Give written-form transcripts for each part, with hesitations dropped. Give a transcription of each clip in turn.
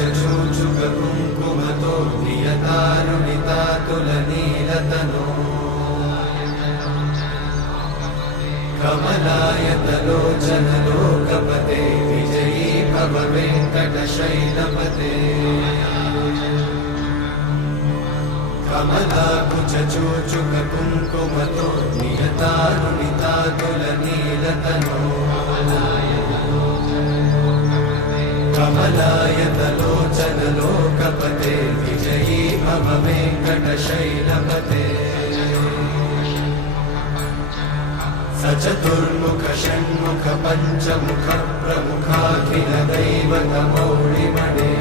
कुङ्कुमतो नियतारुणितातुलनीलतनो कमलायतलोचनलोकपते विजयी भव वेङ्कटशैलपते कमलाकुचूचुककुङ्कुमतो नियतारुणितातुलनीलतनो कमलायतलोचनलोकपते विजयी भव वेङ्कटशैलपते सचतुर्मुख षण्मुख पञ्चमुख प्रमुखाखिल दैवतमौळिमणे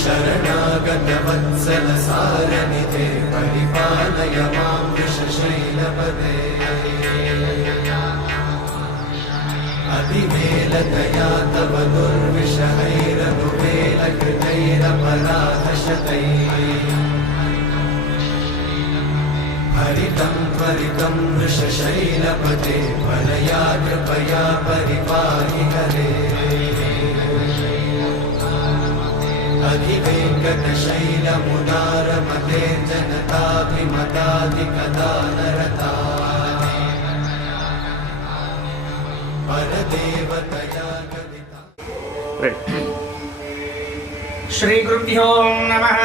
शरणागत वत्सल सारनिधे परिपालय मां वृषशैलपते अतिवेलतया तव दुर्विषहैरनुवेलकृतैरपराधशतैः हरितं त्वरितं वृषशैलपते वरया कृपया परिपाहि हरे अधिवेङ्कटशैलमुदारमते जनताभिमताधिकदानरता परदेवतया गदिता। श्रीगुरुभ्यो नमः।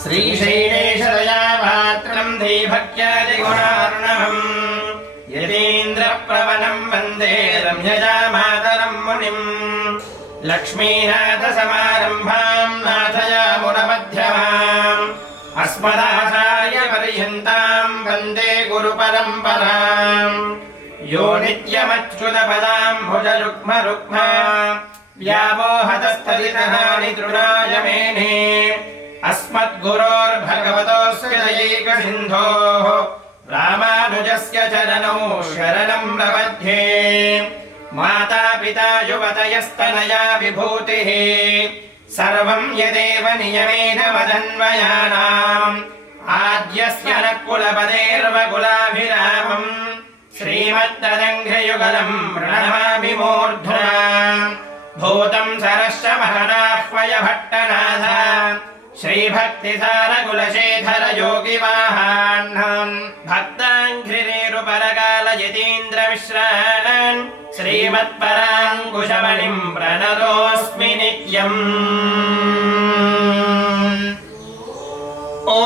श्रीशैलेशदयाभात्रं धीभक्त्यादिगुणार्णवम् यतीन्द्रप्रवनं वन्दे रम्यजामातरं मुनिम् लक्ष्मीनाथसमारम्भां नाथयामुनमध्यमाम् अस्मदाचार्यपर्यन्तां वन्दे गुरुपरम्पराम् यो नित्यमच्युतपदाम्बुजरुक्मरुक्मा व्यामोहतस्तदितहानि तृणाय मेने अस्मद्गुरोर्भगवतोऽस्य दयैकसिन्धोः रामानुजस्य चरणौ शरणं प्रपद्ये माता पिता युवतयस्तनया विभूतिः सर्वं यदेव नियमेन मदन्वयानाम् आद्यस्य न कुलपतेर्वकुलाभिरामम् श्रीमद्ददङ्घ्रियुगलं प्रणमामि मूर्ध्ना भूतं सरश्च महदाह्वय भट्टनाथ श्रीभक्तिसारकुलशेखर योगिवाहान् भक्ताङ्घ्रिरेरुपरकाल यतीन्द्रमिश्रान् श्रीमत्पराङ्कुशमणिं प्रणतोऽस्मि नित्यम्। ॐ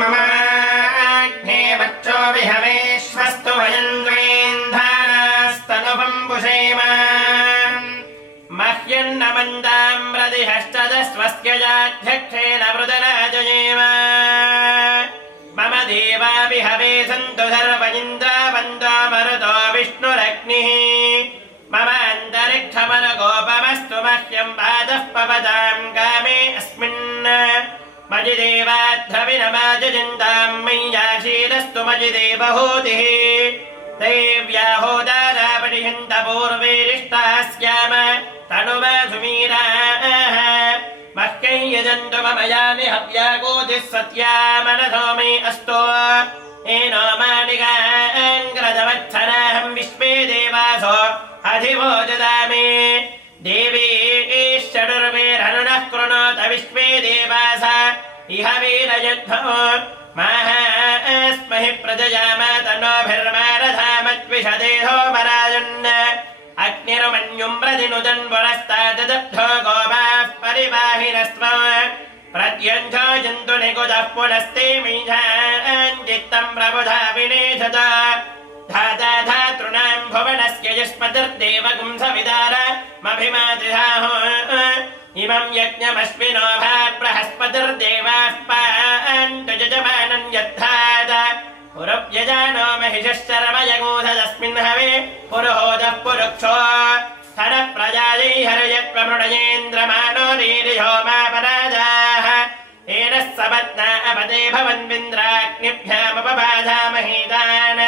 मम अग्ने वच्चो विहवेश्वस्तु वयं द्वेन्धानास्तनुवं पुषेम मह्यन्नमन्दाम्रदिहश्चदस्वस्य जाध्यक्षेण मृदराजयेम मम देवाभिहवे सन्तु सर्व इन्द्रावन्दो मरुतो विष्णुरग्निः मम अन्तरिक्षमनगोपमस्तु मह्यं पादः पवतां कामे अस्मिन् मयि देवाध्रविनमाजयन्तां मय्याशीलस्तु मयि देवहूतिः देव्याहोदारापरिहन्त पूर्वेरिष्टाः स्याम तनुवा सुमीराः मह्यं यजन्तु मम यानि हव्यागोधिः सत्या मनसो मे अस्तु एनो मानिकाङ्ग्रजवत्सराहं विश्वे देवासो अधिवोजदामि देवीश्चतुर्वेरनुनः कृणोत विश्वे देवास इह वीरयुद्धो माहास्महि प्रजयाम तनोभिर्मारधामद्विषदेहो मराजन् अग्निर्मन्युं प्रतिनुदन् पुरस्ताददब्धो गोपाः परिवाहिनस्व प्रत्यञ्जो जन्तु निकुतः पुनस्ते मीझाञ्चित्तं प्रबुधा विनेशत धाता धातॄणां भुवनस्य युष्मतिर्देवगुं सविदार मभिमाद्रिधाहो इमं यज्ञमश्विनो भा बृहस्पतिर्देवाः पान्तु यजमानं यद्धात पुरुव्यजानो महिषश्चरमयगूधदस्मिन् हवे पुरुहोदः पुरुक्षो हर प्रजायै हरयत्वमृडयेन्द्रमानो रीरिहो मापराजाः येन सबत्ना अपदे भवन्विन्द्राग्निभ्यामुपबाधामहीतान्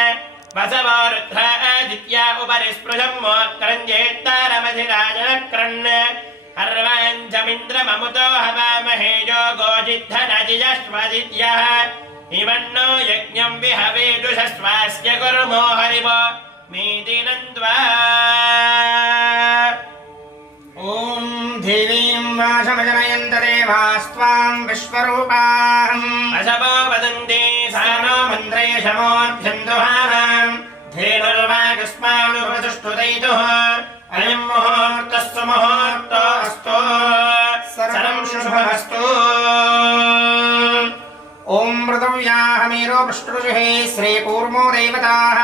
वसवो रुद्रा आदित्या उपरि स्पृशं मोक्रञ्जेत्तारमधिराजनक्रन् अर्वाञ्चमिन्द्रममुतो हवामहे यो गोजिद्धनजिजश्वदित्यः इमन्नो यज्ञं विहवेदुषस्वास्य कुर्मो हरिवो मेति नन्द्वा ॐ देवीं वाचमजनयन्त देवास्त्वां विश्वरूपाम् असवो वदन्ति सानो मन्त्रे शमोऽभ्यन्तुहानाम् धेनुर्वागस्मानुपतिष्ठुदैतुः अयम् मुहूर्तस्तु मुहूर्तोऽस्तु सर्वं शुभमस्तु ॐ मृदव्याहमेरो पृष्ठऋषिः श्रीकूर्मो देवताः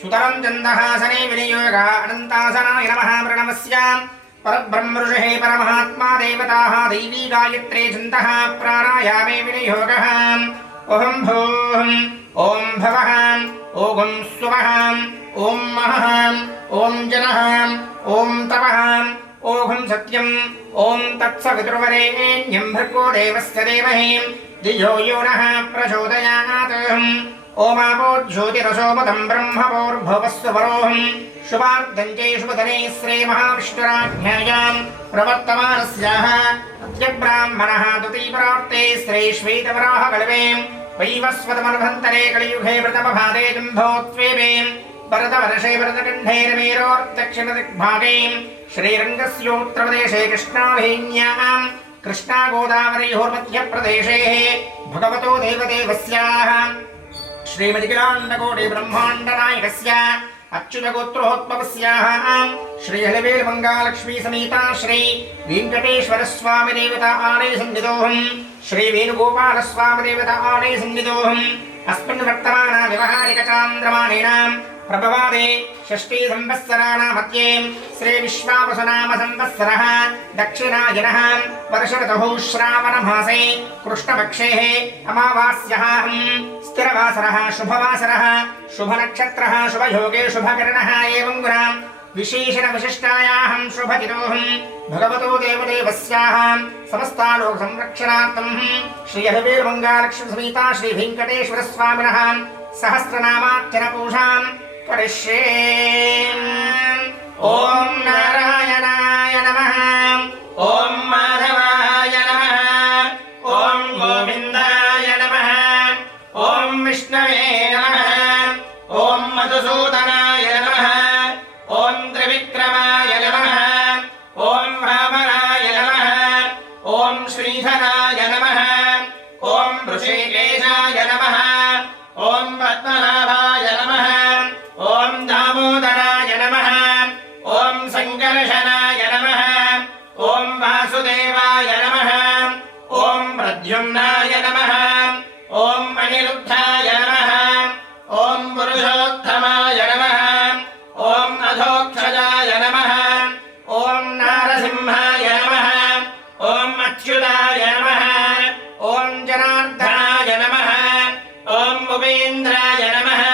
सुतरं चन्दहासने विनियोग अनन्तासनाय नमः प्रणमस्याम् परब्रह्म ऋषिः परमात्मा देवताः दैवी गायत्रे छन्दः प्राणायामे विनियोगः ओहं भूः ॐ भवः ॐ स्वः ॐ महः ॐ जनः ॐ तपः ॐ सत्यम् ॐ तत्सवितुर्वरेण्यं भर्गो देवस्य धीमहि धियो यो नः प्रचोदयात् ओमापो ज्योतिरसोमतं ब्रह्मभूर्भुवस्सुवरोऽहं शुभार्धं च शुभधने श्रीमहाविष्णुराज्ञायां प्रवर्तमानस्याः अद्य ब्राह्मणः द्वितीयप्राप्ते श्रीश्वेतवराहकल्पे वैवस्वतमन्वन्तरे कलियुगे प्रथमभागे जम्भोत्वेवे भरतवर्षे भरतकण्ठे रमेरोर्दक्षिणदिग्भागे श्रीरङ्गस्योत्तरप्रदेशे कृष्णाभिन्यां कृष्णागोदावरीयोर्मध्यप्रदेशे भगवतो देवदेवस्याः श्रीमदिकिलाण्डकोटि ब्रह्माण्डनायकस्य अच्युतगोत्रोद्भवस्याः श्रीहरिवेलमङ्गालक्ष्मी समेता श्री वेङ्कटेश्वरस्वामी देवता आलय सन्निधोऽहं श्री वेणुगोपालस्वामी देवता आलय सन्निधोऽहम् अस्मिन् वर्तमान व्यवहारिकचान्द्रमानेन प्रभवादे षष्ठी संवत्सराणां मध्ये श्री विश्वावसुनाम संवत्सरः दक्षिणायनः वर्षऋतुः श्रावणमासे कृष्णपक्षे अमावास्यां स्थिरवासरः शुभवासरः शुभनक्षत्रः शुभयोगे शुभकरणः एवं गुणां विशेषण विशिष्टायां शुभतिरोहं भगवतो देवदेवस्याः समस्तालोक संरक्षणार्थं श्री हरिवेलमङ्गालक्ष्मी समेता श्री वेङ्कटेश्वरस्वामिनः सहस्रनामार्चन पूजां करिष्ये ॐ नारायणाय नमः ॐ माधवाय नमः ॐ गोविन्दाय नमः ॐ विष्णवे नमः ॐ मधुसूदनाय नमः ॐ त्रिविक्रमाय नमः ॐ वामनाय नमः ॐ श्रीधराय नमः ॐ ऋषिकेशाय नमः ॐ पद्मनाभाय नमः ॐ दामोदराय नमः ॐ सङ्कर्षणाय नमः ॐ वासुदेवाय नमः ॐ प्रद्युम्नाय नमः ॐ अनिरुद्धाय नमः ॐ पुरुषोत्तमाय नमः ॐ अधोक्षजाय नमः ॐ नारसिंहाय नमः ॐ अच्युताय नमः ॐ जनार्दनाय नमः ॐ भूपेन्द्राय नमः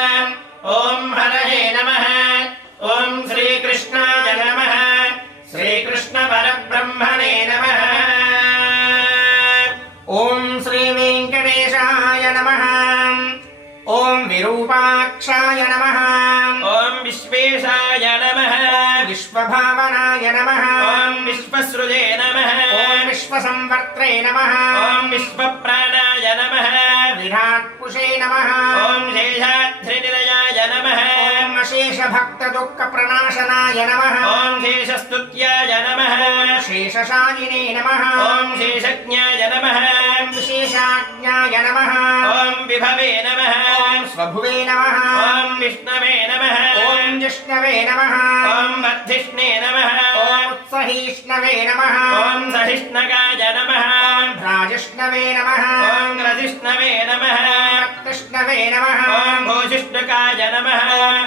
ॐ हरये नमः ॐ श्रीकृष्णाय नमः श्रीकृष्णपरब्रह्मणे नमः ॐ श्रीवेङ्कटेशाय नमः ॐ विरूपाक्षाय नमः ॐ विश्वेशाय नमः विश्वभावनाय नमः ॐ विश्वसृजे नमः ॐ विश्वसंवर्त्रे नमः ॐ विश्वप्राणाय नमः विराट्पुषे नमः ॐ शेषाद्रिनिलयाय नमः ॐ अशेषभक्तदुःखप्रणाशनाय नमः ॐ शेषस्तुत्याय नमः शेषशायिने नमः ॐ शेषज्ञाय नमः विशेषाज्ञाय नमः ॐ विभवे नमः ॐ स्वभुवे नमः ॐ विष्णवे नमः ॐ जिष्णवे नमः ॐ वर्धिष्णे नमः ॐ उत्सहिष्णवे नमः ॐ सहिष्णकाय नमः भ्राजिष्णवे नमः ॐ रजिष्णवे नमः कृष्णवे नमः ॐ भूषिष्णकाय नमः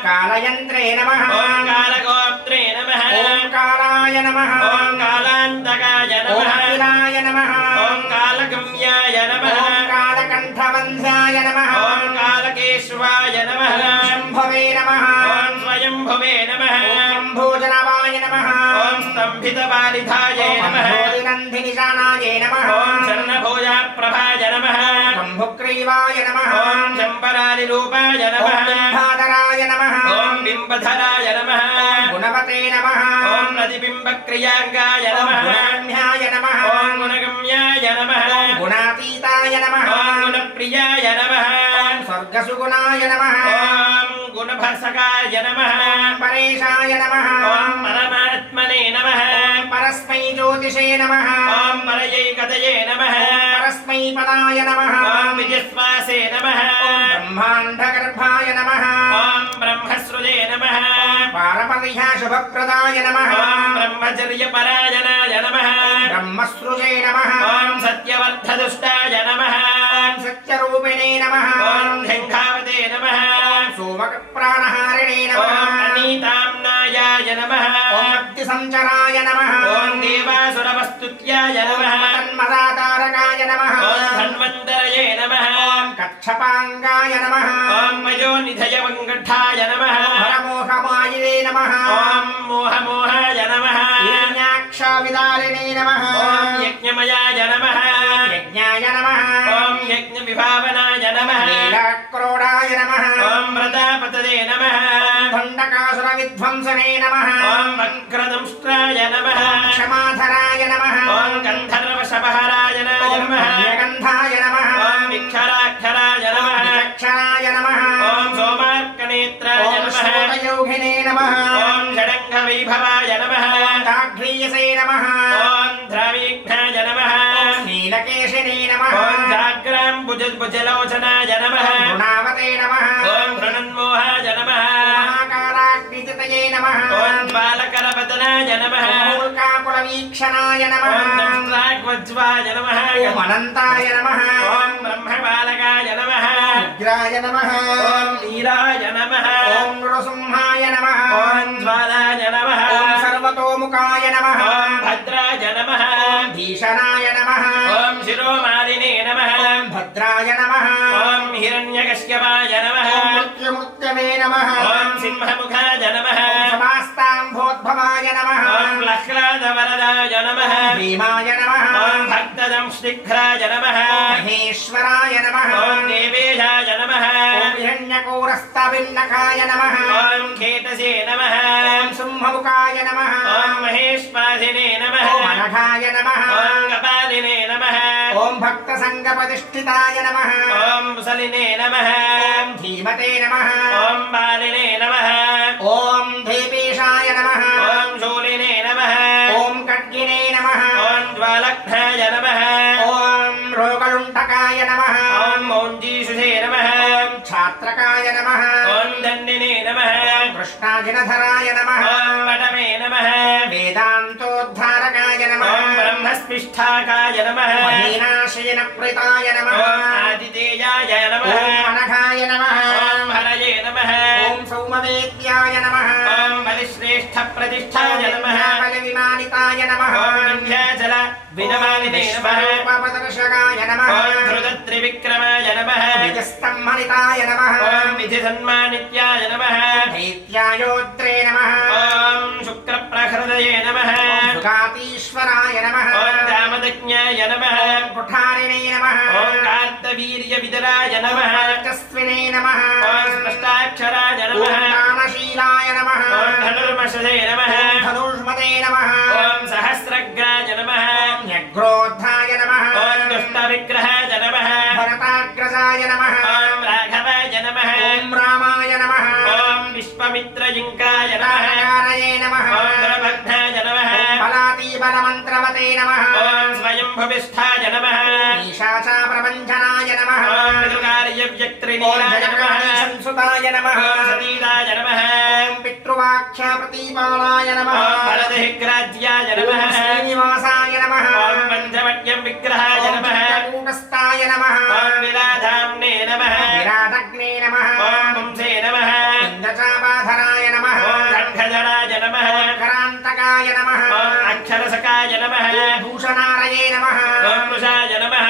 कालयन्त्रे नमः ॐ कालगोत्रे नमः ॐ कालाय नमः ॐ कालान्तकाय ॐ नमः अखिलाय नमः ॐ कालगम्याय नमः ॐ कालकण्ठवन्ध्याय नमः ॐ कालकेश्वाय नमः शम्भवे नमः ॐ स्वयंभुवे नमः ॐ भोजनवाय नमः ॐ स्तम्भितपालिधाय नमः नन्दिनिशानाय नमः ॐ शर्णभोजाप्रभाय नमः शम्भुग्रीवाय नमः ॐ शम्बरादिरूपाय नमः बिम्बाधराय नमः ॐ बिम्बधराय नमः गुणवते नमः ॐ नदिबिम्बक्रियाङ्गाय नमः गुणाढ्याय नमः ॐ गुणगम्याय नमः गुणातीताय नमः ॐ गुणप्रियाय नमः स्वर्गसुगुणाय नमः ॐ गुण ప్రభసకాయ నమః పరేశాయ నమః ఓం పరమాత్మనే నమః పరస్మై జ్యోతిషే నమః ఓం పరయైకతయే నమః పరస్మై పదాయ నమః ఓం విజస్వాసే నమః బ్రహ్మాండగర్భాయ నమః ఓం బ్రహ్మశ్రుదే నమః పారపర్య శుభప్రదాయ నమః ఓం బ్రహ్మచర్యపరాయణాయ నమః బ్రహ్మసృజే నమః ఓం సత్యవర్ధదుష్టాయ నమః సత్యరూపిణే నమః ఓం ఢంకావతే నమః సోమప్రాణహారిణే ఓం నమః అనీతామ్నాయాయ నమః ఓం అగ్నిసంచరాయ నమః ఓం దేవాసురవస్తుత్యాయ నమః తన్మదాతారకాయ నమః ఓం ధన్వంతరయే నమః ఓం కక్షపాంగాయ నమః ఓం వయోనిధయ వంగఠాయ నమః హరమోహమాయినే నమః ఓం మోహమోహాయ నమః హిరణ్యాక్షవిదారిణే నమః ఓం యజ్ఞమయాయ నమః యజ్ఞాయ నమః ఓం యజ్ఞవిభావనాయ నమః లీలాక్రోడాయ నమః ఓం ప్రతాపతదే నమః దండకాసుర విధ్వంసనే నమః ఓం వక్రదంష్ట్రాయ నమః క్షమాధరాయ నమః ఓం గంధర్వశపహరాయ నమః గంధాయ నమః ఓం విక్షరాక్షరాయ నమః విచక్షణాయ నమః ఓం సోమార్కనేత్రాయ ఓం నమః శ్రోతయోగినే నమః ఓం షడంగవైభవాయ నమః దాఘ్రీయసే నమః ఓం ద్రావీఘ్నాయ నమః నీలకేశినే నమః ఓం జాగ్రాంబుజలోచనాయ నమః గుణావతే నమః ఓం హృణన్మోహాయ నమః మహాకారాగ్నితయే నమః ఓం బాలకరపతనాయ నమః మూర్ఖాకులవీక్షణాయ నమః ఓం దంష్ట్రాగ్వజ్వాయ నమః ఓం అనంతాయ నమః ఓం బ్రహ్మబాలకాయ నమః ఉగ్రాయ నమః ఓం నీరాయ నమః ఓం నృసింహాయ నమః ఓం జ్వాలాయ నమః ఓం సర్వతోముఖాయ నమః ఓం భద్రాయ నమః భీషణాయ నమః ఓం శిరోమాలినే నమః ఓం భద్రాయ నమః ఓం హిరణ్యకశ్యపాయ నమః ఓం మృత్యుమృత్యమే నమః ఓం సింహముఖాయ నమః సమాస్తాంభోద్భవాయ నమః ఓం ప్లహ్లాదవరదాయ నమః భీమాయ నమః ఓం భక్తదంష్టిఘ్రాయ నమః మహేశ్వరాయ నమః ఓం దేవేశాయ నమః ఓం హిరణ్యకౌరస్తభిన్నకాయ నమః ఓం ఖేటసే నమః ఓం సింహముఖాయ నమః ఓం మహేశ్వాసినే నమః ఓం అనఘాయ నమః ఓం కపాలినే నమః ఓం భక్తసంగప్రతిష్ఠితాయ నమః ఓం ముసలినే నమః ఓం ధీమతే నమః ఓం బాలినే నమః ఓం ధీపేశాయ నమః ఓం శూలినే నమః ఓం ఖడ్గినే నమః ఓం జ్వాలఘ్నాయ నమః ఓం రోగలుంటకాయ నమః ఓం మౌంజీషుషే నమః ఓం ఛాత్రకాయ నమః ఓం దండినే నమః కృష్ణాజినధరాయ నమః ఓం వటమే నమః వేదాంతోద్ధారకాయ నమః ఓం బ్రహ్మస్పిష్ఠాకాయ నమః మహీనాశయనప్రితాయ నమః ఓం ఆదితేయాయ నమః ఓం అనఘాయ నమః ఓం హరయే నమః ఓం సౌమవేద్యాయ నమః ఓం బలిశ్రేష్ఠప్రతిష్ఠాయ నమః విమానితాయ నమః ఓం వింధ్యాచల వినమాలినే నమః విశ్వరూపప్రదర్శకాయ నమః ఓం ధృతత్రివిక్రమాయ నమః విజస్తంభనితాయ నమః ఓం విధిసన్మానిత్యాయ నమః దైత్యాయోద్రే నమః ఓం శుక్రప్రహృదయే నమః సుగాతీశ్వరాయ నమః ఓం రామదజ్ఞాయ నమః కుఠారిణే నమః ఓం కార్తవీర్యవిదరాయ నమః తేజస్వినే నమః ఓం స్పష్టాక్షరాయ ఓం నమః దానశీలాయ నమః ఓం ధనుర్మషదే నమః ఓం ధనుష్మతే నమః ఓం సహస్రగ్రాయ నమః ఓం యగ్రోద్ధాయ నమః ఓం దుష్టవిగ్రహాయ నమః భరతాగ్రజాయ నమః ఓం రాఘవాయ నమః ఓం రామాయ నమః ఓం విశ్వమిత్రజింకాయ నమః రామకారయే నమః ఓం దురభగ్నాయ నమః బలాతీబలమంత్రవతే నమః ఓం స్వయంభువిష్ఠాయ నమః ఈశాచాప్రపంచనాయ నమః ఓం ఓం పితృకార్యవ్యక్త్రినీలాయ నమః జగన్నాథసంసుతాయ నమః ఓం సతీదాయ నమః ఓం పితృవాక్యప్రతిపాలాయ నమః ఓం బలదహిగ్రాజ్యాయ నమః ఓం శ్రీనివాసాయ నమః ఓం పంచవట్యం విగ్రహాయ ఓం నమః చిత్తకూటస్థాయ నమః ఓం విరాధామ్నే నమః విరాటగ్నే నమః ఓం వంశే నమః ఇంద్రచాపాధరాయ నమః ఓం గంధధరాయ నమః ఓం కరాంతకాయ నమః ఓం అక్షరసకాయ నమః భూషణారయే నమః ఓం వృషాయ నమః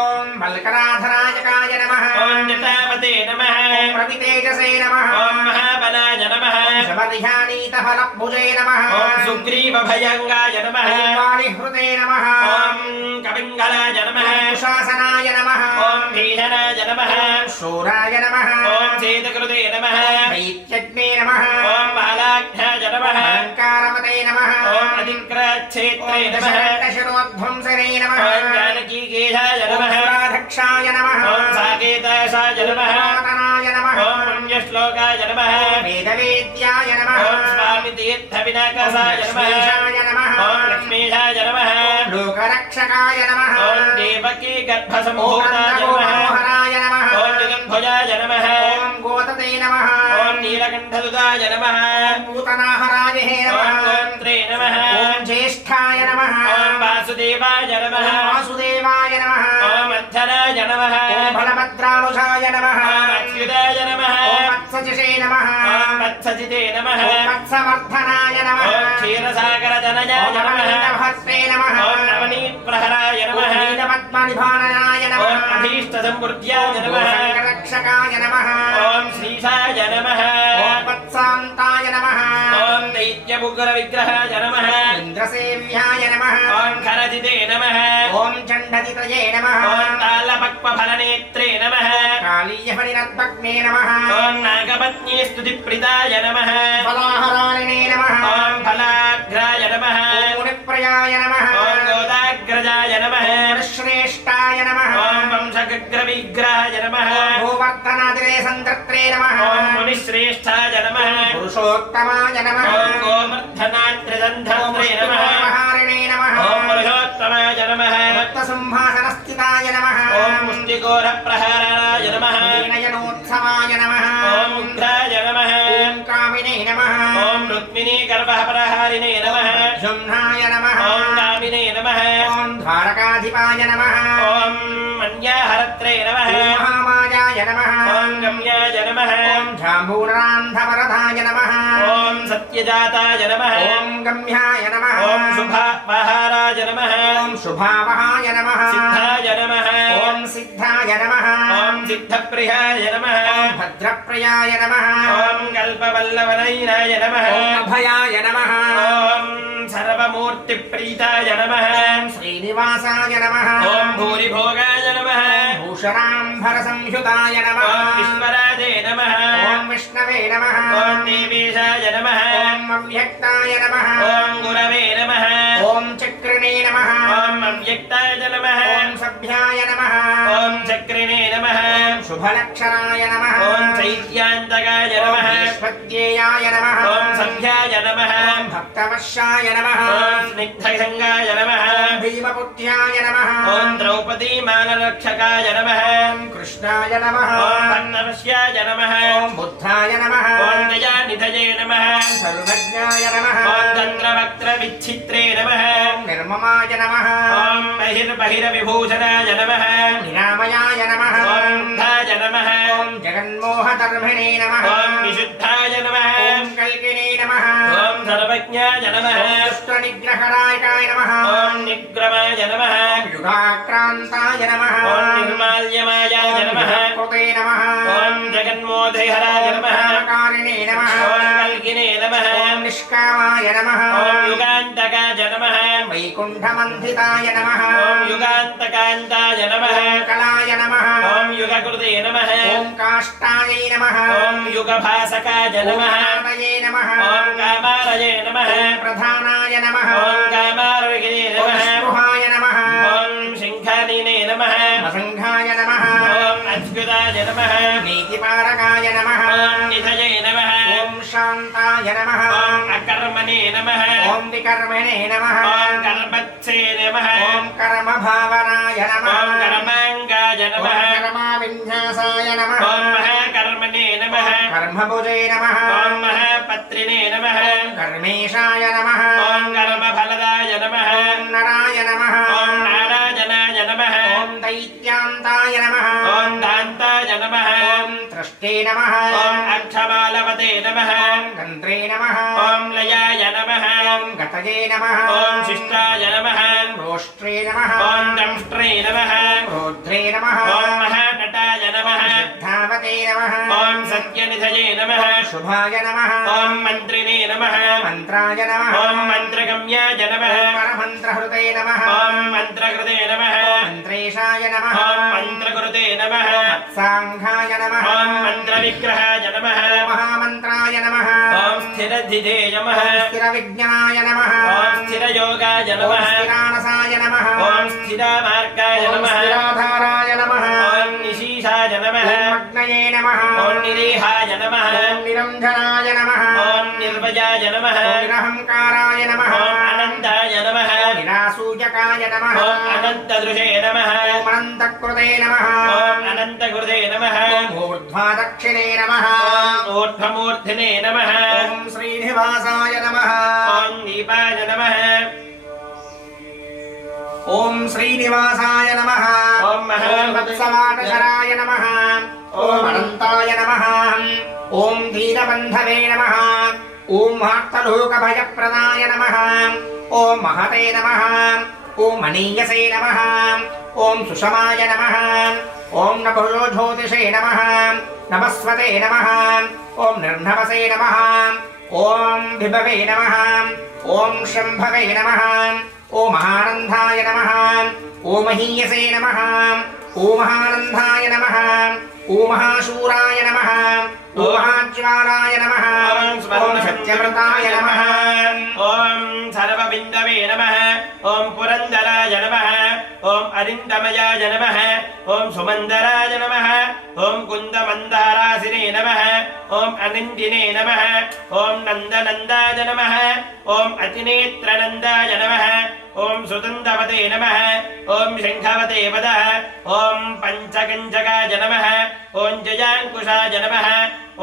ఓం వల్కరాధరాజకాయ నమః ఓం జటావతే నమః ఓం రవితేజసే నమః ఓం మహాబలాయ నమః సమధియానీతఫలభుజే నమః ఓం సుగ్రీవభయంగాయ నమః ఓం వాలిహృతే నమః ఓం కపింగళాయ నమః ఓం కుశాసనాయ నమః ఓం భీషణాయ నమః ఓం శూరాయ నమః ఓం చేతకృతే నమః దైత్యజ్ఞే నమః ఓం బాలాఘ్నాయ నమః అలంకారమతే నమః ఓం అధిక్రాచ్ఛేత్రే ఓం నమః దశరథశిరోధ్వంసనే నమః ఓం జానకీకేశాయ ఓం నమః రాధక్షాయ నమః ఓం సాకేతాశాయ నమః పురాతనాయ నమః ఓం పుణ్యశ్లోకాయ श्रीलोकाय नमः वेदवेद्याय नमः ॐ स्वामी तीर्थविनाकासाय नमः लक्ष्मीशाय नमः ॐ लक्ष्मीशाय नमः लोकरक्षकाय नमः ॐ देवकी गर्भसम्भूताय नमः हराय नमः ॐ जगन्भुजाय नमः ॐ गोतते नमः ॐ नीलकण्ठसुताय नमः पूतनाहराय ॐ नमः गोत्रे नमः ॐ ज्येष्ठाय नमः ॐ वासुदेवाय नमः ॐ वासुदेवाय नमः ॐ अर्थनाय नमः ॐ बलभद्रानुजाय नमः ॐ अच्युताय नमः ॐ वत्सजिषे नमः ॐ वत्सजिते नमः ॐ वत्सवर्धनाय नमः ॐ क्षीरसागरधनजाय ॐ नमः नवनीतभस्मे नमः ॐ नवनीप्रहराय ॐ नमः नीलपद्मनिभाननाय ॐ नमः अभीष्टसम्पूर्त्याय नमः गोसङ्गरक्षकाय नमः ॐ श्रीशाय नमः ॐ वत्सान्ताय नमः ॐ दैत्यमुग्रविग्रहाय नमः इन्द्रसेव्याय नमः ॐ खरजिते नमः ॐ चण्डदितये नमः ॐ तालपक्वफलनेत्रे नमः कालीयफणिरत्पग्ने नमः ॐ नागपत्नीस्तुतिप्रिताय नमः फलाहरारिणे नमः ॐ फलाग्राय नमः ॐ मुनिप्रियाय नमः ॐ गोदाग्रजाय नमः ॐ श्रेष्ठाय नमः ॐ वंशग्रविग्रहाय नमः ॐ गोवर्धनादिरे सन्तत्रे नमः ॐ मुनिश्रेष्ठाय नमः पुरुषोत्तमाय नमः ॐ गोवर्धनात्रिदन्धत्रे नमः हारिणे नमः ॐ पुरुषोत्तमाय नमः रक्तसंहासनस्थिताय नमः ॐ मुष्टिकोरप्रहाराय नमः नयनोत्सवाय नमः ॐ उग्राय नमः ॐ कामिने नमः ॐ रुक्मिणी गर्भप्रहारिणे नमः जुम्नाय नमः ॐ कामिने नमः ॐ द्वारकाधिपाय नमः ॐ मन्याहरत्रे नमः ॐ महामायाय नमः ॐ गम्याय नमः ॐ जाम्बूरान्धवरदाय नमः ॐ सत्यजाताय नमः ॐ गम्याय नमः ॐ शुभावहाराय नमः ॐ शुभावहाय नमः सिद्धाय नमः ॐ सिद्धाय नमः ॐ सिद्धप्रियाय नमः ॐ भद्रप्रियाय नमः ॐ कल्पवल्लवनयनाय नमः ॐ अभयाय नमः ॐ सर्वमूर्तिप्रीताय नमः ॐ श्रीनिवासाय नमः ॐ भूरिभोगाय नमः भूषणाम्भरसंयुताय नमः ॐ विश्वराजे नमः ॐ विष्णवे नमः ॐ देवेशाय नमः ॐ अव्यक्ताय नमः ॐ गुरवे नमः ॐ चक्रिणे नमः ॐ अव्यक्ताय नमः ॐ सभ्याय नमः ॐ चक्रिणे नमः ॐ शुभलक्षणाय नमः ॐ चैत्यान्तकाय नमः ॐ ईश्वद्येयाय नमः ॐ सभ्याय नमः ॐ भक्तवश्याय नमः ॐ स्निग्धसङ्गाय नमः ॐ भीमपुत्र्याय नमः ॐ द्रौपदीमानरक्षकाय नमः ॐ कृष्णाय नमः ॐ भक्तवश्याय नमः ॐ बुद्धाय नमः ॐ दयानिधये नमः ॐ सर्वज्ञाय नमः ॐ तन्त्रवक्त्रविच्छित्रे नमः ॐ निर्ममाय नमः ॐ बहिर्बहिरविभूषणाय नमः ॐ निरामयाय नमः ॐ धाय नमः ॐ जगन्मोहधर्मिणे नमः ॐ विशुद्धाय नमः ॐ कल्किने नमः ॐ सर्वज्ञाय नमः ॐ दुष्टनिग्रहरायकाय नमः ॐ निग्रमाय नमः ॐ युगाक्रान्ताय नमः ॐ निर्माल्यमायाय नमः कृते नमः ॐ जगन्मोदयहराय नमः कारिणे नमः ॐ कल्किने नमः ॐ निष्कामाय नमः ॐ युगान्तकाय नमः वैकुण्ठमन्थिताय नमः ॐ युगान्तकान्ताय नमः ॐ कलाय नमः ॐ युगकृते नमः ॐ काष्ठायै नमः ॐ युगभासकाय नमः ॐ नमः ॐ कामारये नमः ॐ प्रधानाय नमः ॐ कामारगिने ॐ नमः स्पृहाय नमः ॐ सिंहानिने नमः असङ्घाय नमः ॐ अच्युताय नमः नीतिपारकाय नमः ॐ निधये नमः ॐ शान्ताय नमः ॐ अकर्मणे नमः ॐ विकर्मणे नमः ॐ कर्मत्से नमः ॐ कर्मभावनाय नमः ॐ कर्माङ्गाय ॐ नमः कर्माविन्यासाय नमः ॐ महाकर्मणे नमः कर्मभुजे नमः ॐ महापत्रिणे नमः कर्मेशाय नमः ॐ कर्मफलदाय नमः ॐ नराय नमः ॐ नारायणाय नमः ॐ दैत्यान्ताय नमः ॐ दान्ताय नमः ॐ त्रष्टे नमः ॐ अक्षमालवते नमः ॐ गन्त्रे नमः ॐ लयाय नमः ॐ गतये नमः ॐ शिष्टाय नमः ॐ रोष्ट्रे नमः ॐ दंष्ट्रे नमः रोध्रे नमः ॐ महानटाय नमः धावते नमः ॐ सत्यनिधये नमः शुभाय नमः ॐ मन्त्रिणे नमः मन्त्राय नमः ॐ मन्त्रगम्याय नमः परमन्त्रहृते नमः ॐ मन्त्रकृते नमः मन्त्रेशाय नमः ॐ मन्त्रकृते नमः मत्साङ्घाय नमः ॐ मन्त्रविग्रहाय नमः महामन्त्राय नमः ॐ स्थिरधिधे नमः स्थिरविज्ञानाय नमः ॐ स्थिरयोगाय ॐ नमः स्थिरानसाय नमः ॐ स्थिरामार्गाय ॐ नमः स्थिराधाराय नमः ॐ निशीशाय ॐ नमः अग्नये नमः ॐ निरीहाय नमः ॐ निरञ्जनाय नमः ॐ निर्वजाय नमः ॐ निरहङ्काराय नमः ॐ अनन्ताय नमः ॐ निरासूयकाय नमः ॐ अनन्तदृशे नमः ॐ अनन्तकृते नमः ॐ अनन्तकृते नमः ॐ ऊर्ध्वादक्षिणे नमः ॐ ऊर्ध्वमूर्धिने नमः ॐ श्रीनिवासाय नमः ॐ दीपाय नमः ॐ श्रीनिवासाय नमः ॐ वत्सवाटशराय नमः ॐ अनन्ताय नमः ॐ दीनबन्धवे नमः ॐ आर्तलोकभयप्रदाय नमः ॐ महते नमः ॐ मनीयसे नमः ॐ सुषमाय नमः ॐ नभो ज्योतिषे नमः नमस्वते नमः ॐ निर्नवसे नमः ॐ विभवे नमः ॐ शम्भवे नमः ॐ महानन्दाय नमः ॐ महीयसे नमः ॐ महानन्दाय नमः ॐ महाशूराय नमः ॐ महाज्वालाय नमः ॐ सत्यव्रताय नमः ॐ सर्वबिन्दवे नमः ॐ पुरन्दराय नमः ॐ अरिन्दमयाय नमः ॐ सुमन्दराय नमः ॐ कुन्दमन्दारासिने नमः ॐ अनिन्दिने नमः ॐ नन्दनन्दाय नमः ॐ अतिनेत्रनन्दाय नमः ॐ सुतन्दवते नमः ॐ शङ्खवते वदः ॐ पञ्चकञ्चकाय नमः ॐ जयाङ्कुशाय नमः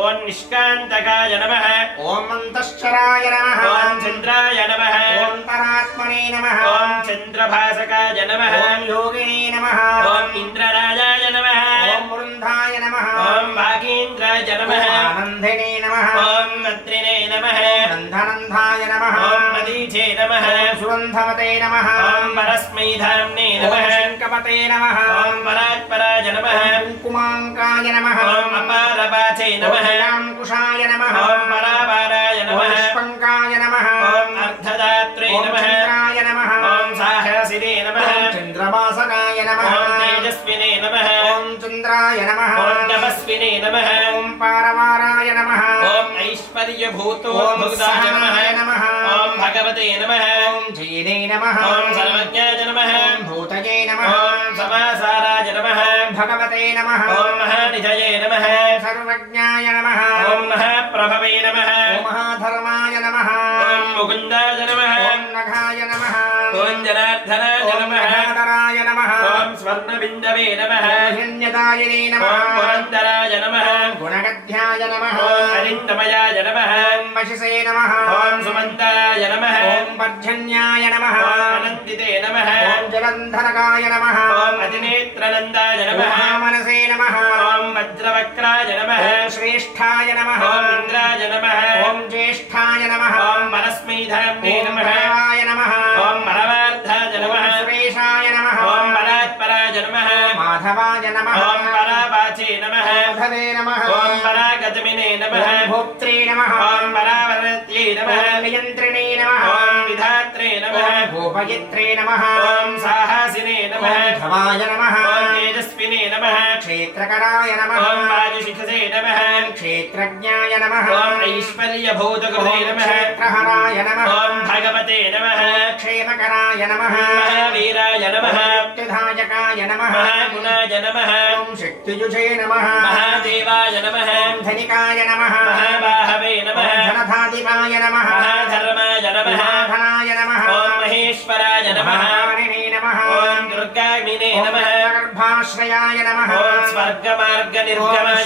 ॐ निष्कान्तकाय नमः ॐ मन्तश्चराय नमः ॐ चन्द्राय नमः ॐ तरात्मने नमः ॐ चन्द्रभासकाय नमः ॐ योगिने नमः ॐ इन्द्रराजाय नमः ॐ वृन्दाय नमः ॐ वागीन्द्राय नमः ॐ आनन्दिने नमः ॐ मन्त्रिणे नमः नन्दनन्दाय नमः ॐ मदीचे नमः ॐ सुगन्धवते नमः ॐ परस्मैधाम्ने नमः ॐ शङ्कपते नमः ॐ परात्पराय नमः ॐ कुङ्कुमाङ्काय नमः ॐ अपारपाचे नमः ॐ कुशाय नमः ॐ परापाराय ॐ नमः निष्पङ्काय नमः ॐ अर्धदात्रे ॐ नमः चन्द्राय नमः ॐ साहसिने नमः ॐ चन्द्रवासकाय नमः ॐ तेजस्विने नमः ॐ चन्द्राय नमः ॐ तपस्विने नमः ॐ पारवाराय नमः ॐ ऐश्वर्यभूतो ॐ भुक्ताय सहनाय नमः ॐ भगवते नमः ॐ जयिने नमः ॐ सर्वज्ञाय नमः ॐ भूतये नमः ॐ समासाराय नमः ॐ भगवते नमः ॐ महानिधये नमः ॐ सर्वज्ञाय नमः ॐ महाप्रभवे नमः ॐ महाधर्माय नमः ॐ मुकुन्दाय नमः ॐ नघाय नमः ॐ जनार्दनाय ॐ नमः नघाधराय नमः ॐ स्वर्णबिन्दवे नमः ॐ हिरण्यदायिने ॐ नमः पुरन्दराय नमः ॐ गुणगद्ध्याय नमः ॐ अरिन्दमयाय नमः ॐ वशिसे नमः ॐ सुमन्ताय नमः ॐ पर्जन्याय नमः ॐ अनन्दिते नमः ॐ जलन्धरकाय नमः ॐ अतिनेत्रनन्दाय ॐ नमः महामनसे नमः ॐ वज्रवक्राय नमः ॐ श्रेष्ठाय नमः ॐ इन्द्राय नमः ॐ ज्येष्ठाय नमः ॐ परस्मैधाम्ने ॐ नमः देवाय नमः ॐ परमार्थाय नमः ॐ सुरेशाय नमः ॐ परात्पराय नमः माधवाय नमः ॐ परावाचे नमः माधवे नमः ॐ परागतमिने नमः ॐ भोक्त्रे नमः ॐ परावरत्यै नमः ॐ नियन्त्रिणे नमः ॐ विधात्रे नमः ॐ भूपयित्रे नमः ॐ साहसिने नमः ॐ धवाय नमः ॐ तेजस्विने नमः क्षेत्रकराय नमः ॐ वायुशिखसे नमः ॐ क्षेत्रज्ञाय नमः ॐ ऐश्वर्यभूतकृते ॐ नमः क्षेत्रहराय नमः ॐ भगवते नमः ॐ क्षेमकराय नमः महावीराय नमः मुक्तिदायकाय नमः महागुणाय नमः ॐ शक्तियुजे नमः महादेवाय नमः ॐ धनिकाय नमः महाबाहवे ॐ नमः धनधाधिपाय नमः महाधर्माय नमः महाधनाय नमः ॐ महेश्वराय नमः महाकारिणे नमः ॐ दुर्गाग्निने ॐ नमः गर्भाश्रयाय नमः ॐ स्वर्गमार्गनिर्गमाय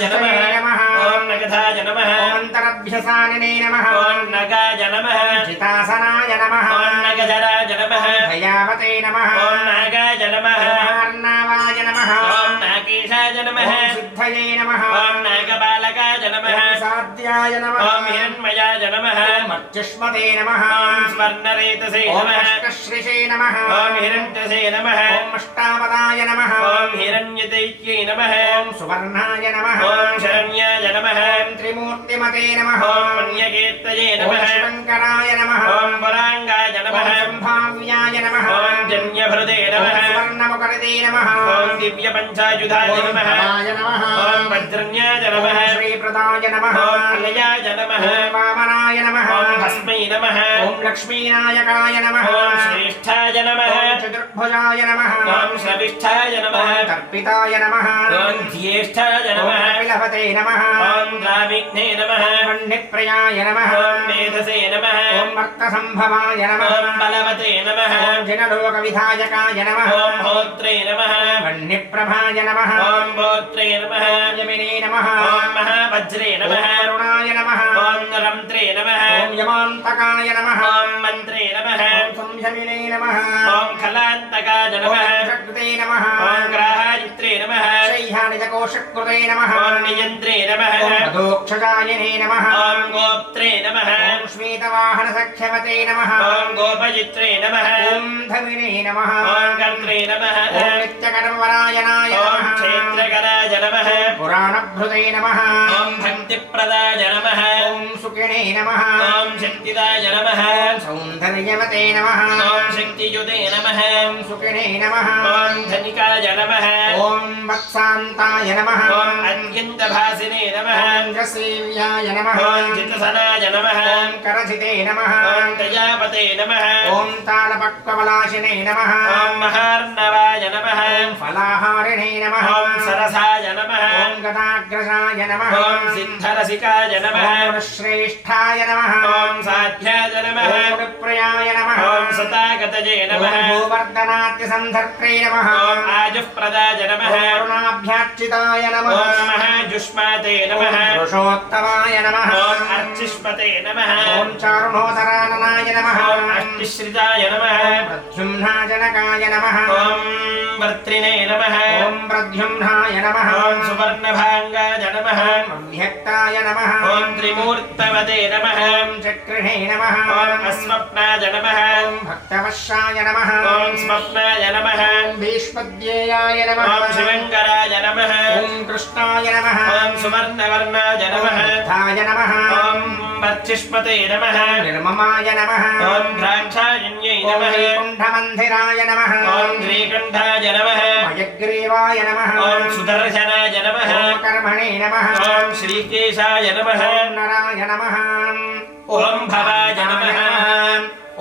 नमः ॐ नगधाय नमः ॐ अन्तरभ्यसानिने नमः ॐ नगाय नमः जितासनाय नमः ॐ नगधराय नमः दयावते नमः ॐ नागाय नमः अर्णावाय नमः ॐ नागेशाय नमः ॐ सिद्धये नमः ॐ नागबालकाय नमः ॐ साध्याय नमः ॐ हिरण्मयाय नमः ॐ मर्जुष्मते नमः ॐ स्वर्णरेतसे ॐ नमः अष्टश्रिषे नमः ॐ हिरण्यसे नमः ॐ अष्टावदाय नमः ॐ हिरण्यदैत्यै नमः ॐ सुवर्णाय नमः ॐ शरण्याय नमः ॐ त्रिमूर्तिमते नमः ॐ पुण्यकीर्तये ॐ नमः शिवङ्कराय नमः ॐ पुराङ्गाय नमः ॐ सम्भाव्याय नमः ॐ जन्यभृते ॐ नमः सुवर्णमुखरिते नमः ॐ दिव्यपञ्चायुधाय ॐ नमः भवाय नमः ॐ वज्रन्याय ॐ नमः श्रीप्रदाय नमः ॐ अलयाय नमः ॐ वामनाय नमः ॐ भस्मै नमः ॐ लक्ष्मीनायकाय नमः ॐ श्रेष्ठाय नमः ॐ चतुर्भुजाय नमः ॐ श्रविष्ठाय नमः तर्पिताय नमः ॐ ज्येष्ठाय नमः कपिलपते नमः ॐ द्राविघ्ने नमः वह्निप्रियाय नमः ॐ मेधसे नमः ॐ भक्तसम्भवाय नमः ॐ बलवते नमः ॐ जनलोकविधायकाय नमः ॐ होत्रे नमः वह्निप्रभाय नमः ॐ गोत्रे नमः यमिने नमः ॐ महावज्रे नमः करुणाय नमः ॐ रन्त्रे नमः ॐ यमान्तकाय नमः ॐ मन्त्रे नमः ॐ संयमिने नमः ॐ खलान्तकाय नमः ॐ शक्ते नमः ॐ ग्राहायित्रे नमः शैहानिजकोशकृते नमः ॐ नियन्त्रे नमः ॐ मधोक्षजायने नमः ॐ गोप्त्रे नमः ॐ श्वेतवाहनसख्यवते नमः ॐ गोपजित्रे नमः ॐ धमिने नमः ॐ कर्त्रे नमः ॐ नित्यकर्मपरायणाय ॐ नमः क्षेत्रकराय नमः पुराणभृते नमः ॐ भक्तिप्रदाय नमः ॐ सुखिने नमः ॐ शक्तिदाय नमः सौन्दर्यवते नमः ॐ शक्तियुते नमः ॐ सुखिने नमः ॐ धनिकाय नमः ॐ वत्सान्ताय नमः ॐ अत्यन्तभासिने नमः ॐ जसेव्याय नमः ॐ चित्तसनाय नमः ॐ करचिते नमः ॐ दयापते नमः ॐ तालपक्वलाशिने नमः ॐ महार्णवाय नमः ॐ फलाहारिणे नमः ॐ सरसाय नमः ॐ गदाग्रजाय नमः ॐ सिद्धरसिकाय नमः ॐ श्रेष्ठाय नमः ॐ साध्याय नमः ॐ प्रियाय नमः ॐ सतागतजे नमः ॐ भूवर्धनात्यसन्धर्त्रे नमः ॐ आजुःप्रदाय नमः ॐ करुणाभ्यार्चिताय नमः ॐ महाजुष्माते नमः ॐ पुरुषोत्तमाय नमः ॐ अर्चिष्मते नमः ॐ चारुणोदराननाय नमः ॐ अष्टिश्रिताय नमः ॐ प्रद्युम्नाजनकाय नमः ॐ वर्त्रिणे नमः ॐ प्रद्युम्नाय नमः ॐ सुवर्णभाङ्गाय नमः ॐ अव्यक्ताय नमः ॐ त्रिमूर्तवते नमः ॐ चक्रिणे नमः ॐ अस्मप्नाय नमः ॐ भक्तवशाय नमः ॐ स्वप्नाय नमः ॐ भीष्मद्येयाय नमः ॐ शिवङ्कराय नमः ॐ कृष्णाय नमः ॐ सुवर्णवर्णाय ॐ नमः बुद्धाय नमः ॐ वर्चिष्मते नमः निर्ममाय नमः ॐ द्राक्षायन्यै ॐ नमः वैकुण्ठमन्दिराय नमः ॐ श्रीकण्ठाय नमः हयग्रीवाय नमः ॐ सुदर्शनाय नमः ॐ कर्मणे नमः ॐ श्रीकेशाय नमः ॐ नराय नमः ॐ भवाय नमः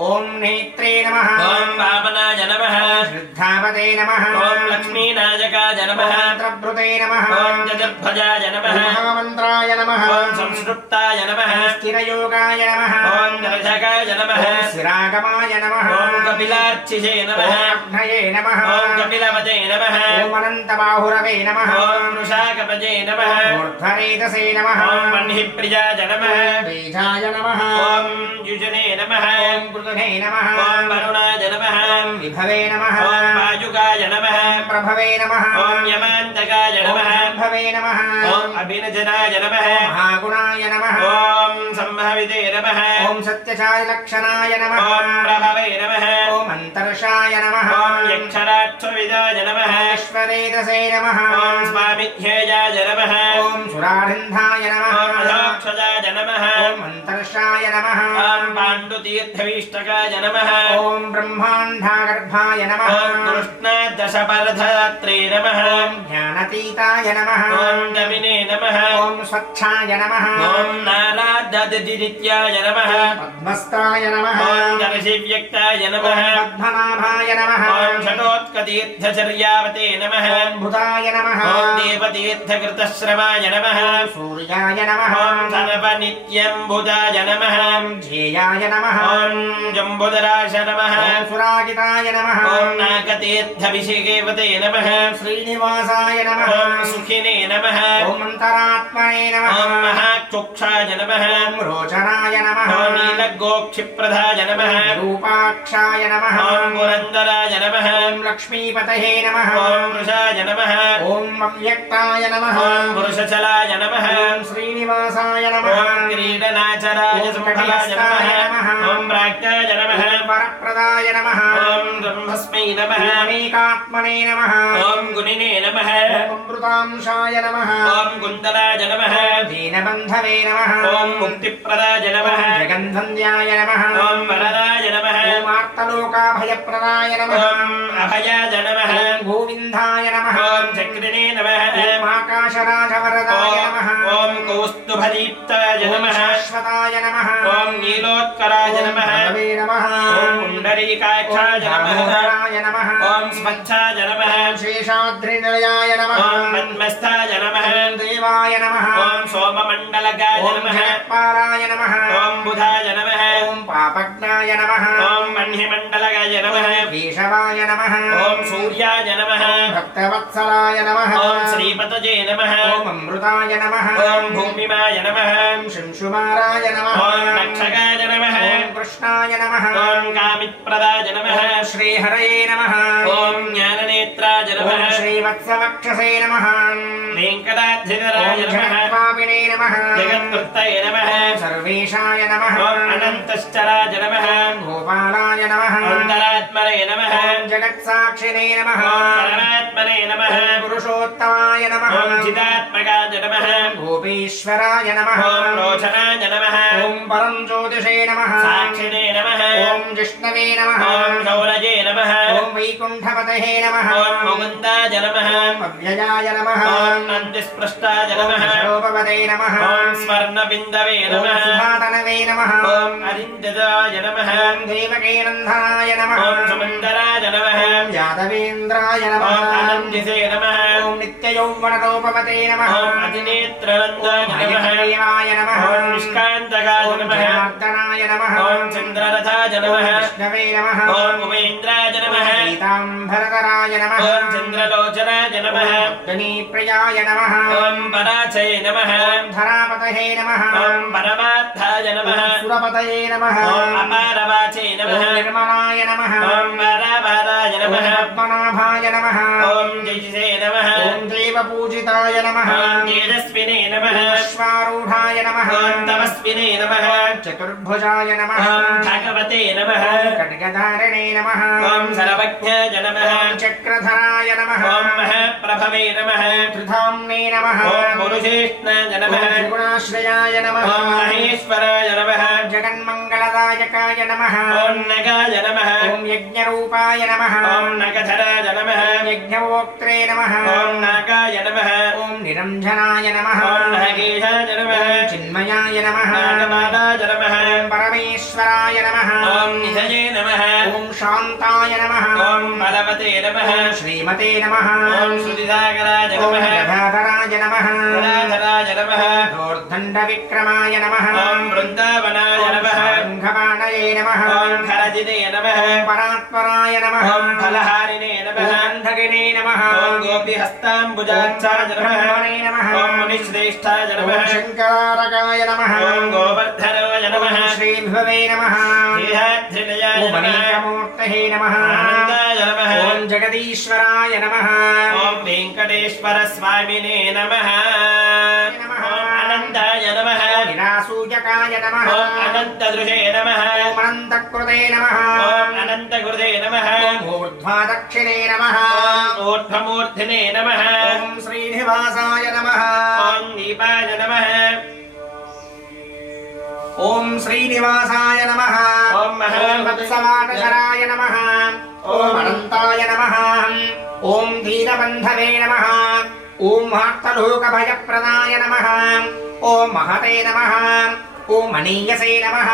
ॐ नेत्रे नमः ॐ वामनाय नमः श्रद्धावते नमः ॐ लक्ष्मीनायकाय नमः मन्त्रभृते नमः ॐ जगद्भजाय नमः महामन्त्राय नमः ॐ संसृप्ताय नमः स्थिरयोगाय नमः ॐ दर्शकाय नमः ॐ स्थिरागमाय नमः ॐ कपिलार्चिषे नमः ॐ अग्नये नमः ॐ कपिलवते नमः ॐ अनन्तबाहुरवे नमः ॐ वृषाकपजे नमः ऊर्ध्वरेतसे नमः ॐ वह्निप्रियाय नमः बीजाय नमः ॐ युजने नमः ॐ पृथुने नमः ॐ वरुणाय नमः ॐ विभवे नमः ॐ वायुकाय नमः प्रभवे नमः ॐ यमान्तकाय नमः ॐ भवे नमः ॐ अभिनजनाय नमः महागुणाय नमः ॐ सम्भाविते नमः ॐ सत्यचारिलक्षणाय नमः ॐ प्रभवे नमः ॐ अन्तर्षाय नमः ॐ यक्षराक्षविदाय नमः ईश्वरेतसे नमः ॐ स्वामिध्येयाय नमः ॐ सुरारिन्धाय नमः ॐ अधोक्षजाय नमः ॐ अन्तर्षाय नमः ॐ पाण्डुतीर्थवीष्टकाय नमः ॐ ब्रह्माण्डागर्भाय नमः ॐ कृष्णदशपरधात्रे नमः ॐ ज्ञानतीताय नमः ॐ गमिने नमः ॐ स्वच्छाय नमः ॐ नाराददिनित्याय नमः पद्मस्ताय नमः ॐ दर्शिव्यक्ताय नमः ॐ पद्मनाभाय नमः ॐ षटोत्कतीर्थचर्यावते नमः ॐ बुधाय नमः ॐ देवतीर्थकृतश्रवाय नमः सूर्याय नमः ॐ सर्वनित्यम्बुदाय नमः ॐ ध्येयाय नमः ॐ जम्बुधराश नमः ॐ सुरागिताय नमः ॐ नागतीर्थभिषेकेवते नमः ॐ श्रीनिवासाय नमः ॐ सुखिने नमः ॐ अन्तरात्मने नमः ॐ महाचोक्षाय नमः ॐ रोचनाय नमः ॐ नीलगोक्षिप्रधाय नमः रूपाक्षाय नमः ॐ पुरन्दराय नमः ॐ लक्ष्मीपतये नमः ॐ वृषाय नमः ॐ अव्यक्ताय नमः ॐ पुरुषचलाय नमः ॐ श्रीनिवासाय नमः ॐ क्रीडनाचराय ॐ सम्भवाय नमः नमः ॐ प्राज्ञाय नमः ॐ वरप्रदाय नमः ॐ ब्रह्मस्मै नमः ॐ अनेकात्मने नमः ॐ गुणिने नमः ॐ अमृतांशाय नमः ॐ कुन्तलाय नमः दीनबन्धवे नमः ॐ मुक्तिप्रदाय नमः ॐ जगन्धन्याय नमः ॐ वरदाय नमः ॐ आर्तलोकाभयप्रदाय नमः ॐ अभयाय नमः ॐ गोविन्दाय नमः ॐ चक्रिणे नमः ॐ आकाशराजवरदाय नमः ॐ कौस्तुभदीप्ताय ॐ नमः शाश्वताय नमः ॐ नीलोत्कराय नमः ॐ विष्णवे नमः ॐ पुण्डरीकाक्षाय नमः दामोदराय नमः ॐ स्मच्छाय नमः ॐ शेषाद्रिनिलयाय नमः ॐ पद्मस्थाय नमः ॐ देवाय नमः ॐ सोममण्डलकाय ॐ नमः जगत्पालाय नमः ॐ बुधाय नमः ॐ पापज्ञाय नमः ॐ मह्यमण्डलकाय नमः केशवाय नमः ॐ सूर्याय नमः ॐ भक्तवत्सलाय नमः ॐ श्रीपतये नमः ॐ अमृताय नमः ॐ भूमिमाय नमः ॐ शिंशुमाराय नमः ॐ रक्षकाय नमः ॐ कृष्णाय नमः ॐ कामितप्रदाय नमः ॐ श्रीहरये नमः ॐ ज्ञाननेत्राय नमः ॐ श्रीवत्सवक्षसे नमः वेङ्कटाद्रिधराय ॐ नमः जगत्पापिने नमः जगत्कृतये नमः ॐ सर्वेशाय नमः ॐ अनन्तश्चराय नमः ॐ गोपालाय नमः अन्तरात्मने नमः ॐ जगत्साक्षिणे नमः ॐ परमात्मने नमः ॐ पुरुषोत्तमाय नमः ॐ चिदात्मकाय नमः ॐ गोपीश्वराय नमः ॐ रोचनाय नमः ॐ परं ज्योतिषे नमः साक्षिणे नमः ॐ जिष्णवे नमः ॐ शौलजे नमः ॐ वैकुण्ठपतये नमः ॐ मुकुन्दाय नमः ॐ अव्ययाय नमः ॐ नन्दिस्पृष्टाय नमः ॐ शोभपते नमः ॐ स्वर्णबिन्दवे ॐ नमः सुधातनवे नमः ॐ अरिन्ददाय नमः ॐ देवकीनन्दाय नमः ॐ सुमन्दराय नमः ॐ यादवेन्द्राय नमः ॐ अनन्दिसे नमः ॐ नित्ययौवनरूपपते नमः ॐ अतिनेत्रनन्दाय ॐ नमः हरिप्रियाय नमः ॐ निष्कान्तकाय ॐ नमः जनार्दनाय नमः ॐ चन्द्ररथाय नमः ॐ विष्णवे नमः ॐ उमेन्द्राय नमः ॐ पीताम्बरधराय नमः ॐ चन्द्रलोचनाय नमः ॐ अग्निप्रियाय नमः ॐ पराचये नमः ॐ धरापतये नमः ॐ परमार्थाय नमः ॐ सुरपतये नमः ॐ अपारवाचे ॐ नमः निर्मलाय नमः ॐ पराभाराय ॐ नमः पद्मनाभाय नमः ॐ जयसे नमः ॐ देवपूजिताय नमः ॐ तेजस्विने नमः अश्वारूढाय नमः ॐ तपस्विने नमः चतुर्भुजाय नमः ॐ भगवते नमः खड्गधारिणे नमः ॐ सर्वज्ञाय नमः ॐ चक्रधराय नमः ॐ महाप्रभवे नमः त्रिधाम्ने नमः ॐ पुरुषेष्णाय ॐ नमः त्रिगुणाश्रयाय नमः ॐ महेश्वराय नमः जगन्मङ्गलदायकाय नमः ॐ नगाय नमः ॐ यज्ञरूपाय नमः ॐ नगधराय नमः ॐ यज्ञवोक्त्रे नमः ॐ नागाय नमः ॐ निरञ्जनाय नमः ॐ नागेशाय नमः ॐ चिन्मयाय नमः नागमालाय नमः ॐ परमेश्वराय नमः ॐ निधये नमः ॐ शान्ताय नमः ॐ बलवते नमः ॐ श्रीमते नमः ॐ सुधिसागराय ॐ नमः गदाधराय नमः गदाधराय नमः दोर्दण्डविक्रमाय नमः ॐ वृन्दावनाय नमः शङ्खपाणये नमः ॐ खरजिते नमः ॐ परात्पराय नमः ॐ फलहारिणे नमः ॐ अन्धगिने नमः ॐ गोपीहस्ताम्बुजाक्षाय नमः ब्रह्मणे नमः ॐ मुनिश्रेष्ठाय नमः ॐ शङ्करारकाय नमः ॐ गोवर्धनाय नमः ॐ श्रीभवे नमः देहाध्रिलयाय ॐ नमः अनेकमूर्तये नमः आनन्दाय नमः ॐ जगदीश्वराय नमः ॐ वेङ्कटेश्वरस्वामिने नमः ॐ अनन्ताय नमः ॐ निरासूयकाय नमः ॐ अनन्तदृशे नमः ॐ अनन्तकृते नमः ॐ अनन्तकृते नमः ॐ ऊर्ध्वादक्षिणे नमः ॐ ऊर्ध्वमूर्धिने नमः ॐ श्रीनिवासाय नमः ॐ दीपाय नमः ॐ श्रीनिवासाय नमः ॐ वत्सवाटशराय नमः ॐ अनन्ताय नमः ॐ दीनबन्धवे नमः ॐ आर्तलोकभयप्रदाय नमः ॐ महते नमः ॐ मनीयसे नमः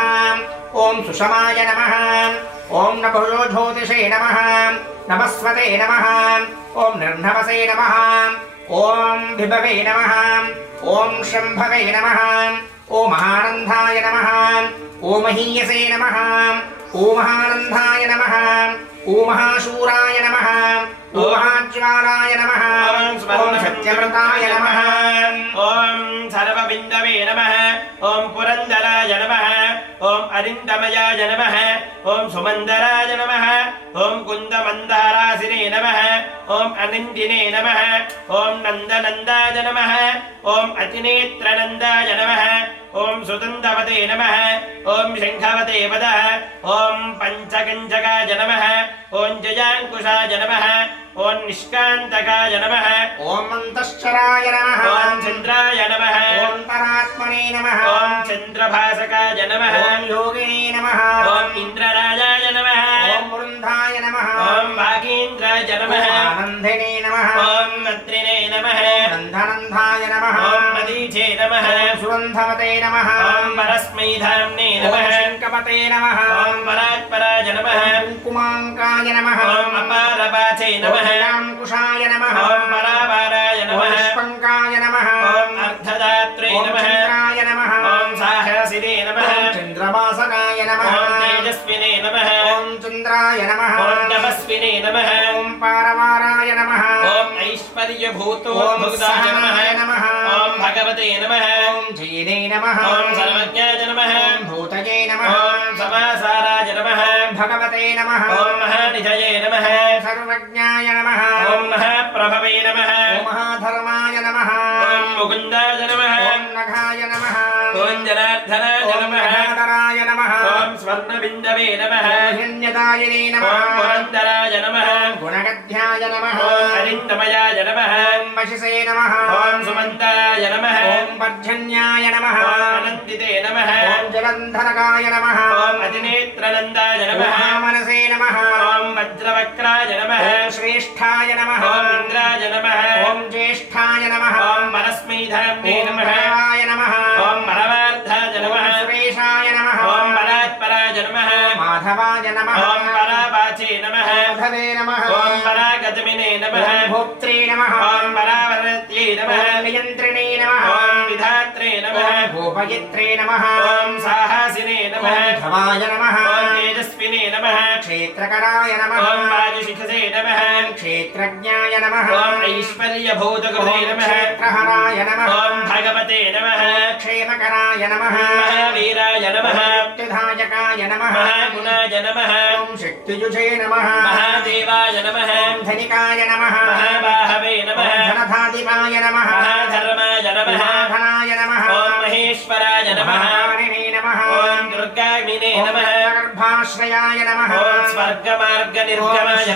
ॐ सुषमाय नमः ॐ नभो ज्योतिषे नमः नमस्वते नमः ॐ निर्नवसे नमः ॐ विभवे नमः ॐ शम्भवे नमः ॐ महानन्दाय नमः ॐ महीयसे नमः ॐ महानन्दाय नमः ॐ महाशूराय नमः ॐ महाज्वालाय नमः ॐ सत्यव्रताय नमः ॐ सर्वबिन्दवे नमः ॐ पुरन्दराय नमः ॐ अरिन्दमयाय नमः ॐ सुमन्दराय नमः ॐ कुन्दमन्दारासिने नमः ॐ अनिन्दिने नमः ॐ नन्दनन्दाय नमः ॐ अतिनेत्रनन्दाय नमः ॐ सुतन्दवते नमः ॐ शङ्खवते वदः ॐ पञ्चकञ्चकाय नमः ॐ जयाङ्कुशाय नमः ॐ निष्कान्तकाय नमः ॐ मन्तश्चराय नमः ॐ चन्द्राय नमः ॐ परात्मने नमः ॐ चन्द्रभासकाय नमः ॐ योगिने नमः ॐ इन्द्रराजाय नमः ॐ वृन्दाय नमः ॐ भागीन्द्राय नमः ॐ आनन्दिने नमः ॐ मन्त्रिणे नमः नन्दनन्दाय नमः ॐ मदीचे नमः ॐ सुगन्धवते नमः ॐ परस्मै धाम्ने नमः ॐ शङ्कपते नमः ॐ परात्पराय नमः कुङ्कुमाङ्काय नमः ॐ अपारपाचे नमः कुशाय नमः ॐ परावाराय नमः पुष्पङ्काय नमः ॐ अर्धदात्रे ॐ नमः चन्द्राय नमः ॐ साहसिने नमः ॐ चन्द्रवासकाय नमः ॐ तेजस्विने नमः ॐ चन्द्राय नमः ॐ तपस्विने नमः ॐ पारवाराय नमः ॐ ऐश्वर्यभूतोद्भुताय नमः ॐ भगवते नमः ॐ जयिने नमः ॐ सर्वज्ञाय नमः ॐ भूतये नमः ॐ समासाराय नमः भगवते नमः ॐ महानिधये नमः सर्वज्ञाय नमः ॐ महाप्रभवे नमः ॐ महाधर्माय नमः ॐ मुकुन्दाय नमः ॐ नघाय नमः ॐ जनार्दनाय ॐ नमः नगाधराय नमः ॐ स्वर्णबिन्दवे नमः ॐ हिरण्यदायिने नमः ॐ पुरन्दराय नमः ॐ गुणगद्ध्याय नमः ॐ अरिन्दमयाय नमः ॐ वशिसे नमः ॐ सुमन्ताय नमः ॐ पर्जन्याय नमः ॐ अनन्दिते नमः ॐ जलन्धरकाय नमः ॐ अतिनेत्रनन्दाय ॐ नमः महामनसे नमः ॐ वज्रवक्राय नमः ॐ श्रेष्ठाय नमः ॐ इन्द्राय नमः ॐ ज्येष्ठाय नमः ॐ परस्मै धाम्ने ॐ नमः देवाय नमः ॐ परमार्थाय नमः ॐ सुरेशाय नमः ॐ परात्पराय नमः माधवाय नमः ॐ परावाचे नमः माधवे नमः ॐ परागतमिने नमः ॐ भोक्त्रे नमः ॐ परावरत्यै नमः ॐ नियन्त्रिणे नमः ॐ विधात्रे नमः ॐ भूपयित्रे नमः ॐ साहसिने नमः ॐ धवाय नमः ॐ तेजस्विने नमः क्षेत्रकराय नमः ॐ वायुशिखसे नमः ॐ क्षेत्रज्ञाय नमः ॐ ऐश्वर्यभूतकृते ॐ नमः क्षेत्रहराय नमः ॐ भगवते नमः ॐ क्षेमकराय नमः महावीराय नमः मुक्तिदायकाय नमः महागुणाय नमः ॐ शक्तियुजे नमः महादेवाय नमः ॐ धनिकाय नमः महाबाहवे नमः ॐ धनधाधिपाय नमः महाधर्माय नमः महाधनाय नमः ॐ महेश्वराय नमः महाकारिणे नमः ॐ दुर्गाग्निने ॐ नमः गर्भाश्रयाय नमः ॐ स्वर्गमार्गनिर्गमाय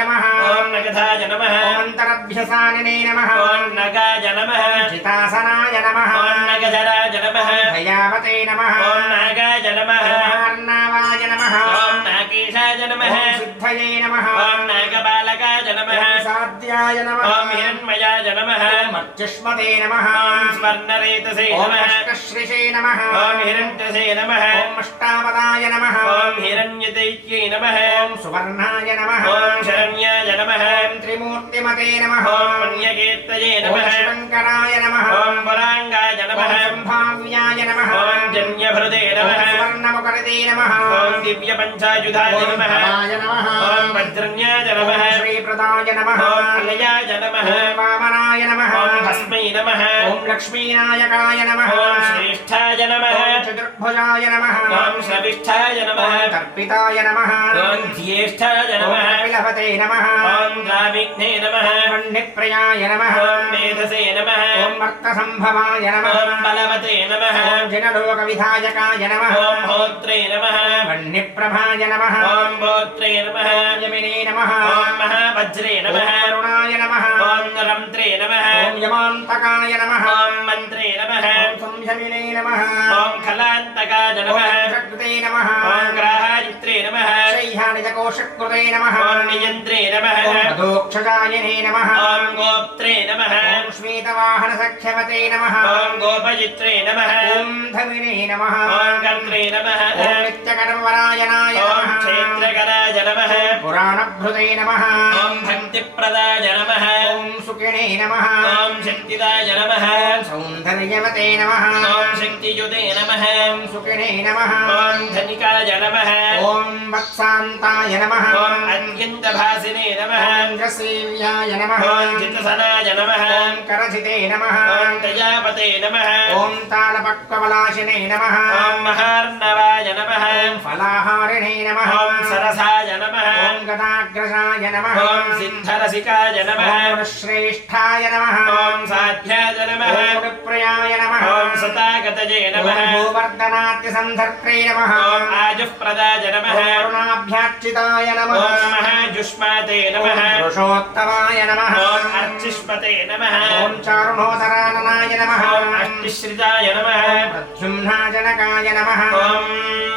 नमः ॐ नगधाय नमः ॐ अन्तरभ्यसानिने नमः ॐ नगाय नमः जितासनाय नमः ॐ नगधराय नमः दयावते नमः ॐ नागाय नमः अर्णावाय नमः ॐ नागेशाय नमः ॐ सिद्धये नमः ॐ नागबालकाय नमः ॐ साध्याय नमः ॐ हिरण्मयाय नमः ॐ अर्चिष्मते नमः ॐ स्वर्णरेतसे ॐ नमः अष्टश्रिषे नमः ॐ हिरण्यसे नमः ॐ अष्टावदाय नमः ॐ हिरण्यदैत्यै नमः ॐ सुवर्णाय नमः ॐ शरण्याय नमः ॐ त्रिमूर्तिमते नमः ॐ पुण्यकीर्तये ॐ नमः शिवङ्कराय नमः ॐ पुराङ्गाय नमः ॐ सम्भाव्याय नमः ॐ जन्यभृते ॐ नमः सुवर्णमुखरिते नमः ॐ दिव्यपञ्चायुधाय ॐ नमः भवाय नमः ॐ वज्रन्याय ॐ नमः श्रीप्रदाय नमः ॐ अलयाय नमः ॐ वामनाय नमः ॐ भस्मै नमः ॐ लक्ष्मीनायकाय नमः ॐ श्रेष्ठाय नमः ॐ चतुर्भुजाय नमः ॐ श्रविष्ठाय नमः ॐ तर्पिताय नमः ॐ ज्येष्ठाय ॐ नमः कपिलभते नमः ॐ द्राविघ्ने नमः ॐ वह्निप्रियाय नमः ॐ मेधसे नमः ॐ भक्तसम्भवाय नमः ॐ बलवते नमः ॐ जिनलोकविधायकाय नमः ॐ होत्रे नमः वह्निप्रभाय नमः ॐ गोत्रे नमः यमिने नमः ॐ महावज्रे ॐ नमः करुणाय नमः ॐ रन्त्रे नमः ॐ यमान्तकाय नमः ॐ मन्त्रे नमः ॐ संयमिने नमः ॐ खलान्तकाय नमः ॐ जगृते नमः ॐ ग्राहायित्रे नमः शैहानिजकोशकृते नमः ॐ नियन्त्रे नमः ॐ मधोक्षजायिने नमः ॐ गोप्त्रे नमः ॐ श्वेतवाहनसख्यवते नमः ॐ गोपजित्रे नमः ॐ धमिने नमः ॐ कर्त्रे नमः ॐ नित्यकर्मरायणाय ॐ नमः क्षेत्रकराय नमः पुराणभृते नमः ॐ भक्तिप्रदाय नमः ॐ सुखिने नमः ॐ शक्तिदाय नमः ॐ सौन्दर्यवते नमः ॐ शक्तियुते नमः ॐ सुखिने नमः ॐ धनिकाय नमः ॐ वत्सान्ताय नमः ॐ अत्यन्तभासिने नमः ॐ जसेव्याय नमः ॐ चित्तसनाय नमः ॐ करचिते नमः ॐ दयापते नमः ॐ तालपक्ववलाशिने नमः ॐ महार्णवाय नमः ॐ फलाहारिणे नमः ॐ सरसाय नमः ॐ गदाग्रजाय नमः ॐ सिद्धरसिकाय नमः ॐ श्रेष्ठाय नमः ॐ साध्याय नमः ॐ गुरुप्रियाय नमः ॐ सतागतये नमः ॐ भूवर्धनात्यसन्धर्त्रे नमः ॐ आजुःप्रदाय नमः ॐ करुणाभ्यार्चिताय नमः ॐ महाजुष्टाय आयुष्माते नमः पुरुषोत्तमाय नमः ॐ अर्चिष्मते नमः ॐ चारुणोदराननाय नमः ॐ अष्टिश्रिताय नमः प्रद्युम्नाजनकाय नमः ॐ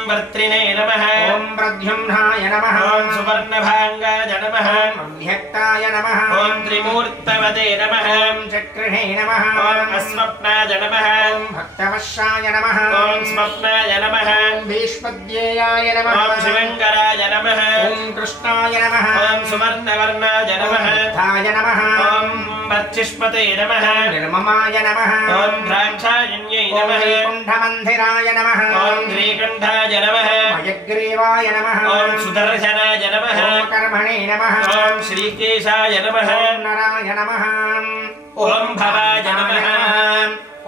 वर्त्रिणे नमः ॐ प्रद्युम्नाय नमः ॐ सुवर्णभाङ्गाय नमः अव्यक्ताय नमः ॐ त्रिमूर्तवदे नमः ॐ चक्रिणे नमः ॐ अस्मप्नाय नमः ॐ भक्तवशाय नमः ॐ स्वप्नाय नमः भीष्मद्येयाय नमः ॐ शिवङ्कराय नमः ॐ कृष्णाय नमः ॐ सुवर्णवर्णाय नमः ॐ नमः ॐ वर्चिष्मते नमः निर्ममाय नमः ॐ द्राक्षायन्यै ॐ नमः वैकुण्ठमन्दिराय नमः ॐ श्रीकण्ठाय नमः हयग्रीवाय नमः ॐ सुदर्शनाय नमः ॐ कर्मणे नमः ॐ श्रीकेशाय नमः ॐ नराय नमः ॐ भवाय नमः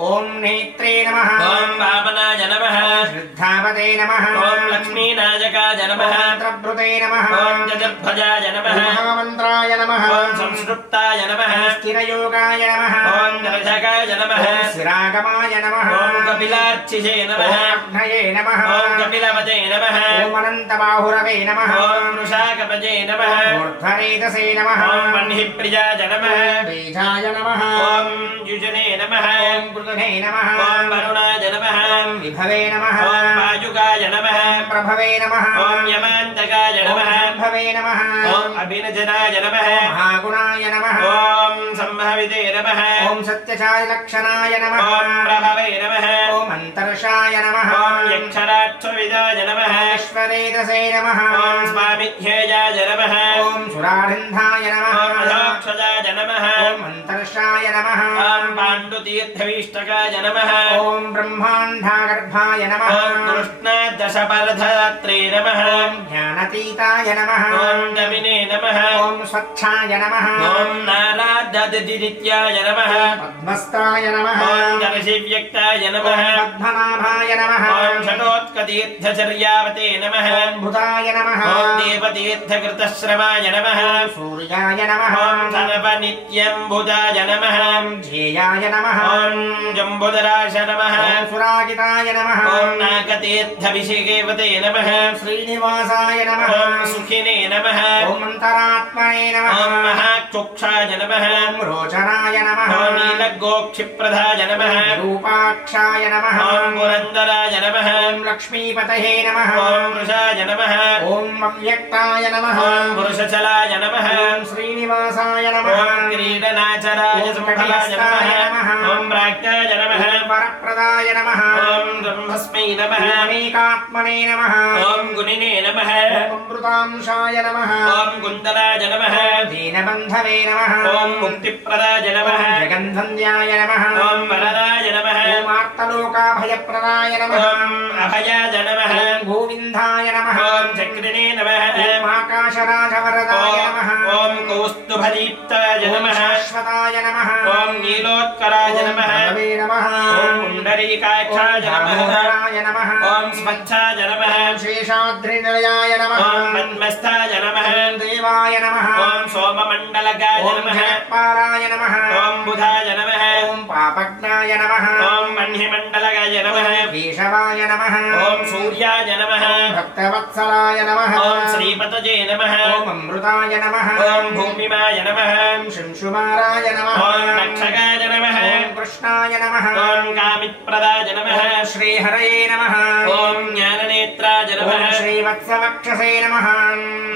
ॐ नेत्रे नमः ॐ वामनाय नमः श्रद्धावते नमः ॐ लक्ष्मीनायकाय नमः प्रभृते नमः ॐ जगद्भजाय नमः महामन्त्राय नमः ॐ संस्कृप्ताय नमः स्थिरयोगाय नमः ॐ दर्शकाय नमः ॐ स्थिरागमाय नमः ॐ कपिलार्चिषे नमः ॐ अग्नये नमः ॐ कपिलवदे नमः ॐ अनन्तबाहुरवे नमः ॐ वृषाकपजे नमः ऊर्ध्वरेतसे नमः ॐ वह्निप्रियाय नमः बीजाय नमः ॐ युजने नमः ॐ पृथुने नमः ॐ वरुणाय नमः ॐ विभवे नमः ॐ वायुकाय नमः प्रभवे नमः ॐ यमान्तकाय नमः भवे नमः ॐ अभिनजनाय नमः महागुणाय नमः ॐ सम्भाविते नमः ॐ सत्यचारिलक्षणाय नमः ॐ प्रभवे नमः ॐ अन्तर्षाय नमः ॐ यक्षराक्षविदाय नमः ईश्वरेतसे नमः ॐ स्वामिध्येयाय नमः ॐ सुरारिन्धाय नमः ॐ अधोक्षजाय नमः ॐ अन्तर्षाय नमः ॐ पाण्डुतीर्थभीष्टकाय नमः ॐ ब्रह्माण्डागर्भाय नमः ॐ कृष्णदशपरधात्रे नमः ॐ ज्ञानतीताय नमः ॐ गमिने नमः ॐ स्वच्छाय नमः ॐ नाराददिनित्याय नमः पद्मस्ताय नमः ॐ दर्शिव्यक्ताय नमः ॐ पद्मनाभाय नमः ॐ षटोत्कतीर्थचर्यावते नमः ॐ बुधाय नमः ॐ देवतीर्थकृतश्रवाय नमः सूर्याय नमः ॐ सर्वनित्यम्बुधाय नमः ॐ ध्येयाय नमः ॐ जम्बुधराश नमः ॐ सुरागिताय नमः ॐ नागतीर्थभिषेकेवते नमः ॐ श्रीनिवासाय नमः ॐ सुखिने नमः ॐ अन्तरात्मने नमः ॐ महाक्षुक्षाय नमः ॐ रोचनाय नमः ॐ नीलगोक्षिप्रधाय नमः रूपाक्षाय नमः ॐ पुरन्दराय नमः ॐ लक्ष्मीपतये नमः ॐ वृषाय नमः ॐ अव्यक्ताय नमः ॐ पुरुषचलाय नमः ॐ श्रीनिवासाय नमः ॐ क्रीडनाचराय ॐ सम्भवाय नमः ॐ प्राज्ञाय नमः ॐ वरप्रदाय नमः ॐ ब्रह्मस्मै नमः ॐ अनेकात्मने नमः ॐ गुणिने नमः ॐ अमृतांशाय नमः ॐ कुन्तलाय नमः दीनबन्धवे नमः ॐ मुक्तिप्रदाय नमः ॐ जगन्धन्याय नमः ॐ वरदाय नमः ॐ आर्तलोकाभयप्रदाय नमः ॐ अभयाय नमः ॐ गोविन्दाय नमः ॐ चक्रिणे नमः ॐ आकाशराजवरदाय नमः ॐ कौस्तुभदीप्ताय ॐ नमः शाश्वताय नमः ॐ नीलोत्कराय नमः भवे नमः ॐ पुण्डरीकाक्षाय नमः दामोदराय नमः ॐ स्मच्छाय नमः ॐ शेषाद्रिनिलयाय नमः ॐ पद्मस्थाय नमः ॐ देवाय नमः ॐ सोममण्डलकाय ॐ नमः जगत्पालाय नमः ॐ बुधाय नमः ॐ पापज्ञाय नमः ॐ मह्निमण्डलकाय नमः केशवाय नमः ॐ सूर्याय नमः ॐ भक्तवत्सलाय नमः ॐ श्रीपतये नमः ॐ अमृताय नमः ॐ भूमिमाय नमः ॐ शिंशुमाराय नमः ॐ रक्षकाय नमः ॐ कृष्णाय नमः ॐ कामितप्रदाय नमः ॐ श्रीहरये नमः ॐ ज्ञाननेत्राय नमः ॐ श्रीवत्सवक्षसे नमः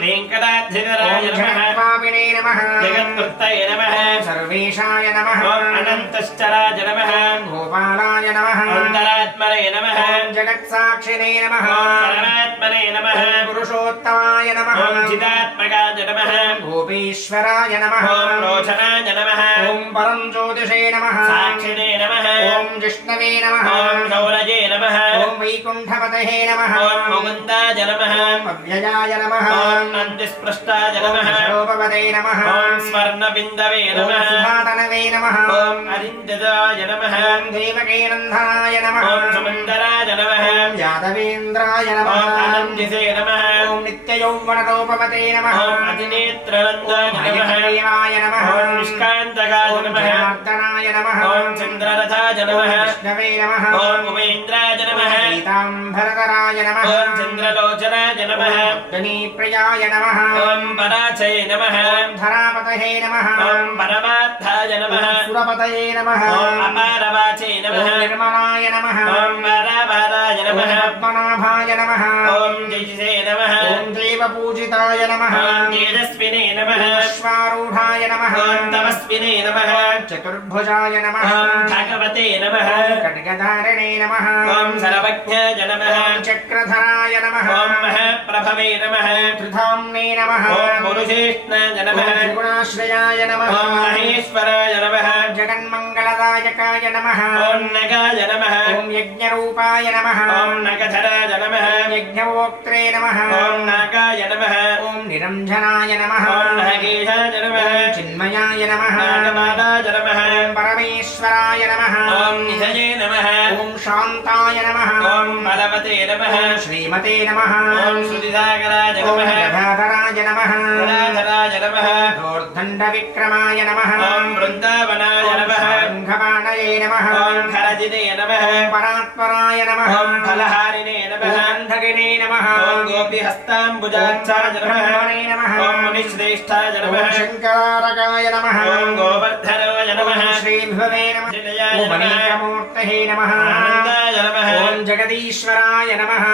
वेङ्कटाद्रिधराय ॐ नमः जगत्पापिने नमः जगत्कृतये नमः ॐ सर्वेशाय नमः ॐ अनन्तश्चराय नमः ॐ गोपालाय नमः अन्तरात्मने नमः ॐ जगत्साक्षिणे नमः ॐ परमात्मने नमः ॐ पुरुषोत्तमाय नमः ॐ चिदात्मकाय नमः ॐ गोपीश्वराय नमः ॐ रोचनाय नमः ॐ परं ज्योतिषे नमः साक्षिणे नमः ॐ जिष्णवे नमः ॐ शौरजे नमः ॐ वैकुण्ठपतये नमः ॐ मुकुन्दाय नमः ॐ अव्ययाय नमः ॐ नन्दिस्पृष्टाय नमः ॐ वरदरूपवते नमः ॐ स्वर्णबिन्दवे ॐ नमः सुधातनवे नमः ॐ अरिन्ददाय नमः ॐ देवकीनन्दाय नमः ॐ सुमन्दराय नमः ॐ यादवेन्द्राय नमः ॐ अनन्दिसे नमः ॐ नित्ययौवनरूपवते नमः ॐ अतिनेत्रनन्दाय नमः हयग्रीवाय नमः ॐ निष्कान्तकाय ॐ नमः जनार्दनाय नमः ॐ चन्द्ररथाय नमः विष्णवे नमः ॐ उमेन्द्राय नमः पीताम्बरधराय नमः ॐ चन्द्रलोचनाय नमः अग्निप्रियाय नमः ॐ पराचये नमः ॐ धरापतये नमः ॐ परमार्थाय नमः सुरपतये नमः ॐ अपारवाचे नमः ॐ निर्मलाय नमः ॐ वरावराय ॐ नमः पद्मनाभाय नमः ॐ जयसे नमः ॐ देवपूजिताय नमः ॐ तेजस्विने नमः अश्वारूढाय नमः ॐ तमस्विने नमः चतुर्भुजाय नमः ॐ भगवते नमः खड्गधारिणे नमः ॐ सर्वज्ञाय नमः ॐ चक्रधराय नमः ॐ महाप्रभवे नमः त्रिधाम्ने नमः ॐ पुरुषेष्णाय नमः ॐ त्रिगुणाश्रयाय नमः ॐ महेश्वराय नमः जगन्मङ्गलदायकाय नमः ॐ नगाय नमः ॐ यज्ञरूपाय नमः ॐ नगधराय नमः ॐ यज्ञवोक्त्रे नमः ॐ नागाय नमः ॐ निरञ्जनाय नमः ॐ नागेशाय नमः ॐ चिन्मयाय नमः नागमालाय नमः ॐ परमेश्वराय नमः ॐ निधये नमः ॐ शान्ताय नमः ॐ बलवते नमः ॐ श्रीमते नमः ॐ सुधिसागराय ॐ नमः गदाधराय नमः गदाधराय नमः दोर्दण्डविक्रमाय नमः ॐ वृन्दावनाय नमः शङ्खपाणये नमः ॐ खरजिते नमः ॐ परात्पराय नमः ॐ फलहारिणे नमः गन्धगिने नमः ॐ गोपीहस्ताम्बुजाक्षाय नमः ब्रह्मणे नमः ॐ मुनिश्रेष्ठाय ॐ नमः शङ्करारकाय नमः ॐ गोवर्धनाय नमः ॐ श्रीविभवे नमः श्रीजयाय ॐ नमः अनेकमूर्तये नमः आनन्दाय नमः ॐ जगदीश्वराय नमः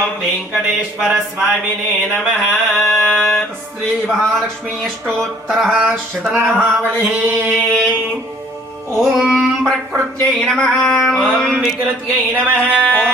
ॐ वेङ्कटेश्वरस्वामिने नमः श्रीमहालक्ष्मीष्टोत्तरः शतनामावलिः ॐ प्रकृत्यै नमः ॐ विकृत्यै नमः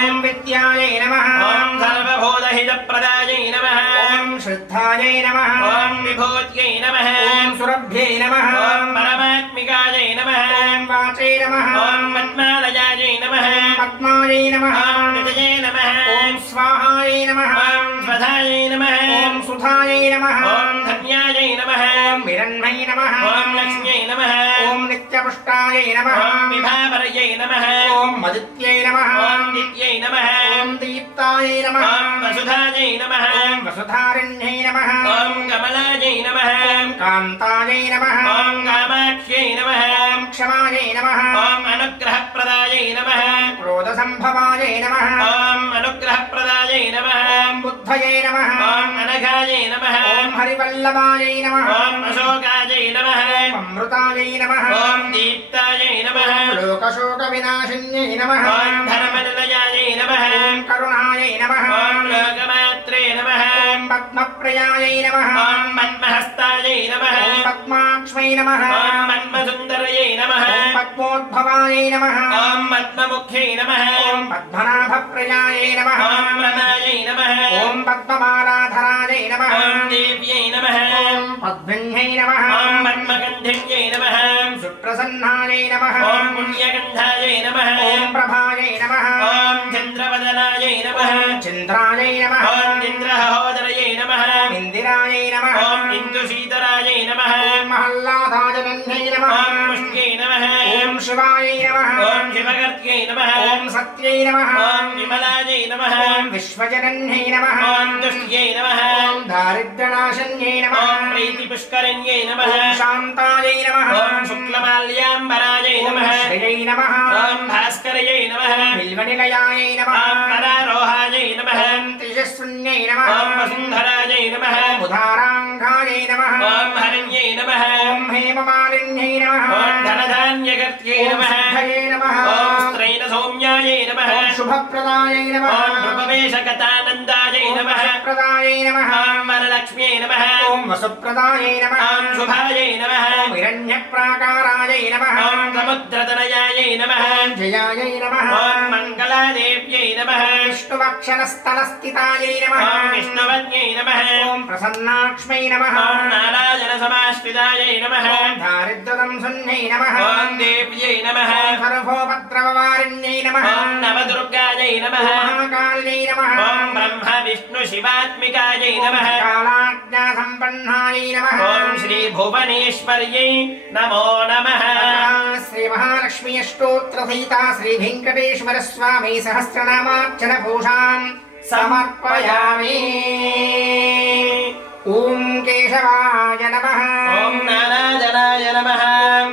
ॐ विद्यायै नमः ॐ सर्वभूतहितप्रदायै नमः ॐ श्रद्धायै नमः ॐ विभूत्यै नमः ॐ सुरभ्यै नमः ॐ परमात्मिकायै नमः ॐ वाचे नमः ॐ पद्मालयायै नमः ॐ पद्मायै नमः ॐ नितये नमः ॐ स्वाहायै नमः ॐ स्वधायै नमः ॐ सुधायै नमः ॐ धन्यायै नमः ॐ हिरण्मै नमः ॐ लक्ष्म्यै नमः ॐ नित्यपुष्टायै नमः ॐ विभावर्यै नमः ॐ मदित्यै नमः ॐ दित्यै नमः ॐ दीप्तायै नमः ॐ वसुधायै नमः ॐ वसुधारिण्यै नमः ॐ कमलायै नमः ॐ कान्तायै नमः ॐ कामाक्ष्यै नमः ॐ क्षमायै नमः ॐ अनुग्रहप्रदायै नमः क्रोधसम्भवायै नमः ॐ अनुग्रहप्रदायै नमः ॐ बुद्धये नमः ॐ अनघायै नमः ॐ हरिवल्लभायै नमः ॐ अशोकायै नमः ॐ अमृतायै नमः ॐ दीप्तायै नमः लोकशोकविनाशिन्यै नमः ॐ धर्मनिलयायै नमः ॐ करुणायै नमः ॐ लोकमात्रे नमः ॐ पद्मप्रियायै नमः ॐ पद्महस्तायै नमः ॐ पद्माक्ष्मै नमः ॐ पद्मसुन्दर्यै नमः ॐ पद्मोद्भवायै नमः ॐ पद्ममुख्यै नमः ॐ पद्मनाभप्रियायै नमः ॐ रमायै नमः ॐ पद्ममालाधरायै नमः ॐ देव्यै नमः ॐ पद्मिन्यै नमः ॐ पद्मगन्धिन्यै नमः ॐ सुप्रसन्नायै नमः ॐ पुण्यगन्धायै नमः ॐ प्रभायै नमः ॐ चन्द्रवदनायै नमः ॐ चन्द्रायै नमः ॐ इन्द्रहोदरयै नमः ॐ इन्दिरायै नमः ॐ इन्दुशीतलायै नमः ॐ महल्लाधाजनन्यै नमः ॐ पुष्ट्यै नमः ॐ शिवायै नमः ॐ शिवकर्त्यै नमः ॐ सत्यै नमः ॐ विमलायै नमः ॐ विश्वजनन्यै नमः ॐ तुष्ट्यै नमः ॐ दारिद्र्यनाशन्यै नमः ॐ प्रीतिपुष्करिण्यै नमः ॐ शान्तायै नमः ॐ शुक्लमाल्याम्बरायै ॐ नमः श्रियै नमः ॐ भास्करयै नमः बिल्वनिलयायै नमः ॐ परारोहायै नमः ॐ तेजस्विन्यै नमः ॐ वसुन्धरायै नमः ॐ उदाराङ्गायै नमः ॐ हरण्यै नमः ॐ हेममालिन्यै नमः ॐ धनधान्यकर्त्यै ॐ नमः सिद्धये नमः ॐ स्त्रैणसौम्यायै नमः ॐ शुभप्रदायै नमः ॐ रूपवेशकतानन्दायै नमः प्रदायै नमः ॐ वरलक्ष्म्यै नमः ॐ वसुप्रदायै नमः ॐ शुभायै नमः ॐ हिरण्यप्राकारायै नमः ॐ समुद्रतनयायै नमः ॐ जयायै नमः ॐ मङ्गलादेव्यै नमः विष्णुवक्षनस्थलस्थितायै नमः ॐ विष्णुवद्यै नमः ॐ प्रसन्नाक्ष्मै नमः ॐ नारायणसमाश्रितायै స్థితాయై నమః ఓం దారిద్ర్యం శూన్యై నమః ఓం దేవ్యై నమః ఓం సర్వోపద్రవవారిణ్యై నమః ఓం నవదుర్గాయై నమః ఓం మహాకాళ్యై నమః ఓం బ్రహ్మ విష్ణు శివాత్మికాయై నమః కాలాజ్ఞా సంపన్నాయై నమః ఓం శ్రీ భువనేశ్వర్యై నమో నమః శ్రీ మహాలక్ష్మీ అష్టోత్తర సహితా శ్రీ వెంకటేశ్వర స్వామి సహస్రనామార్చన భూషాం సమర్పయామి. ఓం కేశవాయ నమః ఓం నారాయణాయ నమః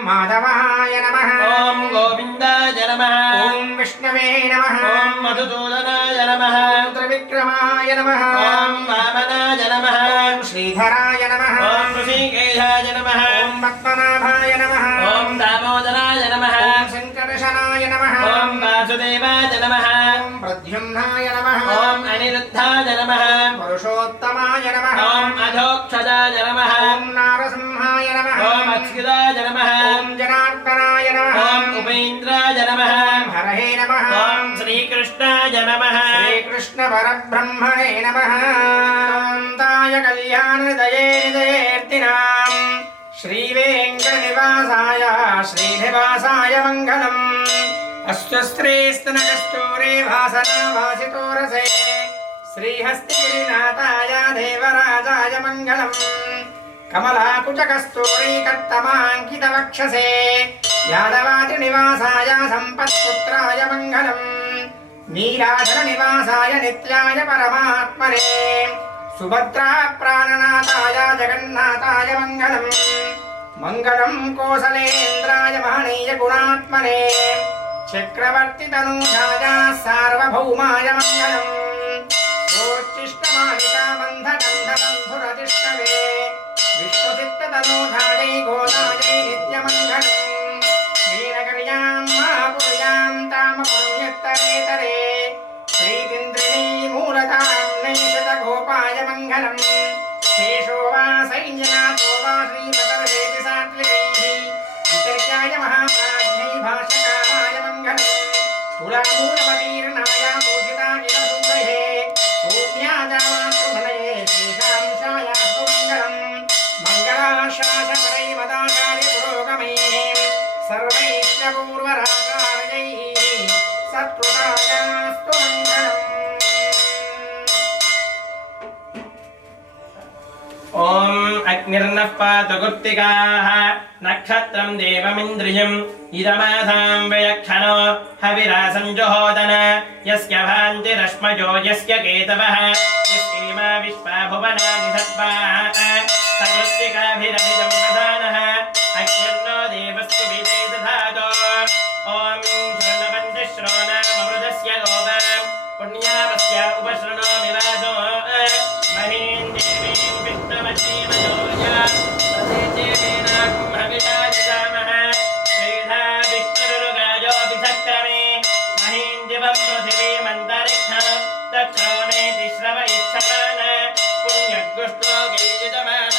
మాధవాయ నమః ఓం గోవిందాయ నమః ఓం విష్ణవే నమః ఓం మధుసూదనాయ నమః త్రివిక్రమాయ నమః ఓం వామనాయ నమః ఓం శ్రీధరాయ నమః ఓం ఋషికేశాయ నమః ఓం పద్మనాభాయ నమః ఓం దామోదరాయ నమః ఓం శంకర్షణాయ నమః ఓం వాసుదేవాయ నమః ఓం ప్రద్యుమ్నాయ నమః ఓం అనిరుద్ధాయ నమః పురుషోత్తమాయ నమః ఓం అధోక్షజాయ నమః ఓం నారసింహాయ నమః ఓం అచ్యుతాయ నమః ఓం జనార్దనాయ నమః ఓం ఉపేంద్రాయ నమః ఓం హరహే నమః ఓం శ్రీకృష్ణాయ నమః శ్రీకృష్ణ పరబ్రహ్మణే నమః తాయ కళ్యాణ దయే నిదయేర్తినాం శ్రీ వెంకట నివాసాయ శ్రీనివాసాయ మంగళం. అశ్వస్త్రేస్తన కస్తూరే వాసనా వాసితోరసే శ్రీహస్తిగిరినాథాయ దేవరాజాయ మంగళం. కమలాకుచ కస్తూరీ కర్తమాంకిత వక్షసే యాదవాది నివాసాయ సంపత్పుత్రాయ మంగళం. నీరాజన నివాసాయ నిత్యాయ పరమాత్మనే సుభద్రా ప్రాణనాథాయ జగన్నాథాయ మంగళం. మంగళం కోసలేంద్రాయ మహనీయ గుణాత్మనే చక్రవర్తి తనూజాయ సార్వభౌమాయ మంగళం. ోచ్చిష్టమాలికాబంధకంధబంధురతిష్టవే విష్ణుచిత్తతనూజాయై గోదాయై నిత్యమంగళం. శ్రీనగర్యాం మహాపుర్యాం తామపుణ్యత్తరేతరే శ్రీతింద్రిణీ మూలతాం నైషతగోపాయ మంగళం. శేషో వా సైన్యనాథో వా శ్రీమతర్వేది సాత్వికైః వితర్క్యాయ మహాప్రాజ్ఞై భాష్యకారాయ మంగళం. తులామూలవతీర్ణాయ పూజితాయ శుద్ధయే సౌమ్యాజామాతృమలయే శేషాంశాయ మంగళం. మంగళాశాసపరై మదాచార్య పురోగమైః సర్వైష్ణపూర్వరాకార్యైః సత్కృతాయాస్తు మంగళం. ఓం అగ్నిర్నః పాతు గుప్తికాః నక్షత్రం దేవమింద్రియం ఇదమాసాం వ్యయక్షణో హవిరాసం జుహోదన యస్య భాంతిరశ్మజో యస్య కేతవః యస్యైమా విశ్వా భువనాని సత్వాః సకృత్తికాభిరభిజం ప్రధానః అగ్నిర్నో దేవస్తు విదే దధాతో. ఓం శృణవంతిశ్రోణామృతస్య గోపాం పుణ్యావస్య ఉపశృణోమి వాసో మహీం దేవీం విష్ణుమతీమయోజా తదేచేనాకుమహవిషాజితామః శ్రీధా విష్ణురుగాయోభిసక్రమే మహీం దివం పృథివీమంతరిక్షం దక్షోణేతి శ్రవ ఇచ్చమాన పుణ్యగ్గుష్టో గీజితమాన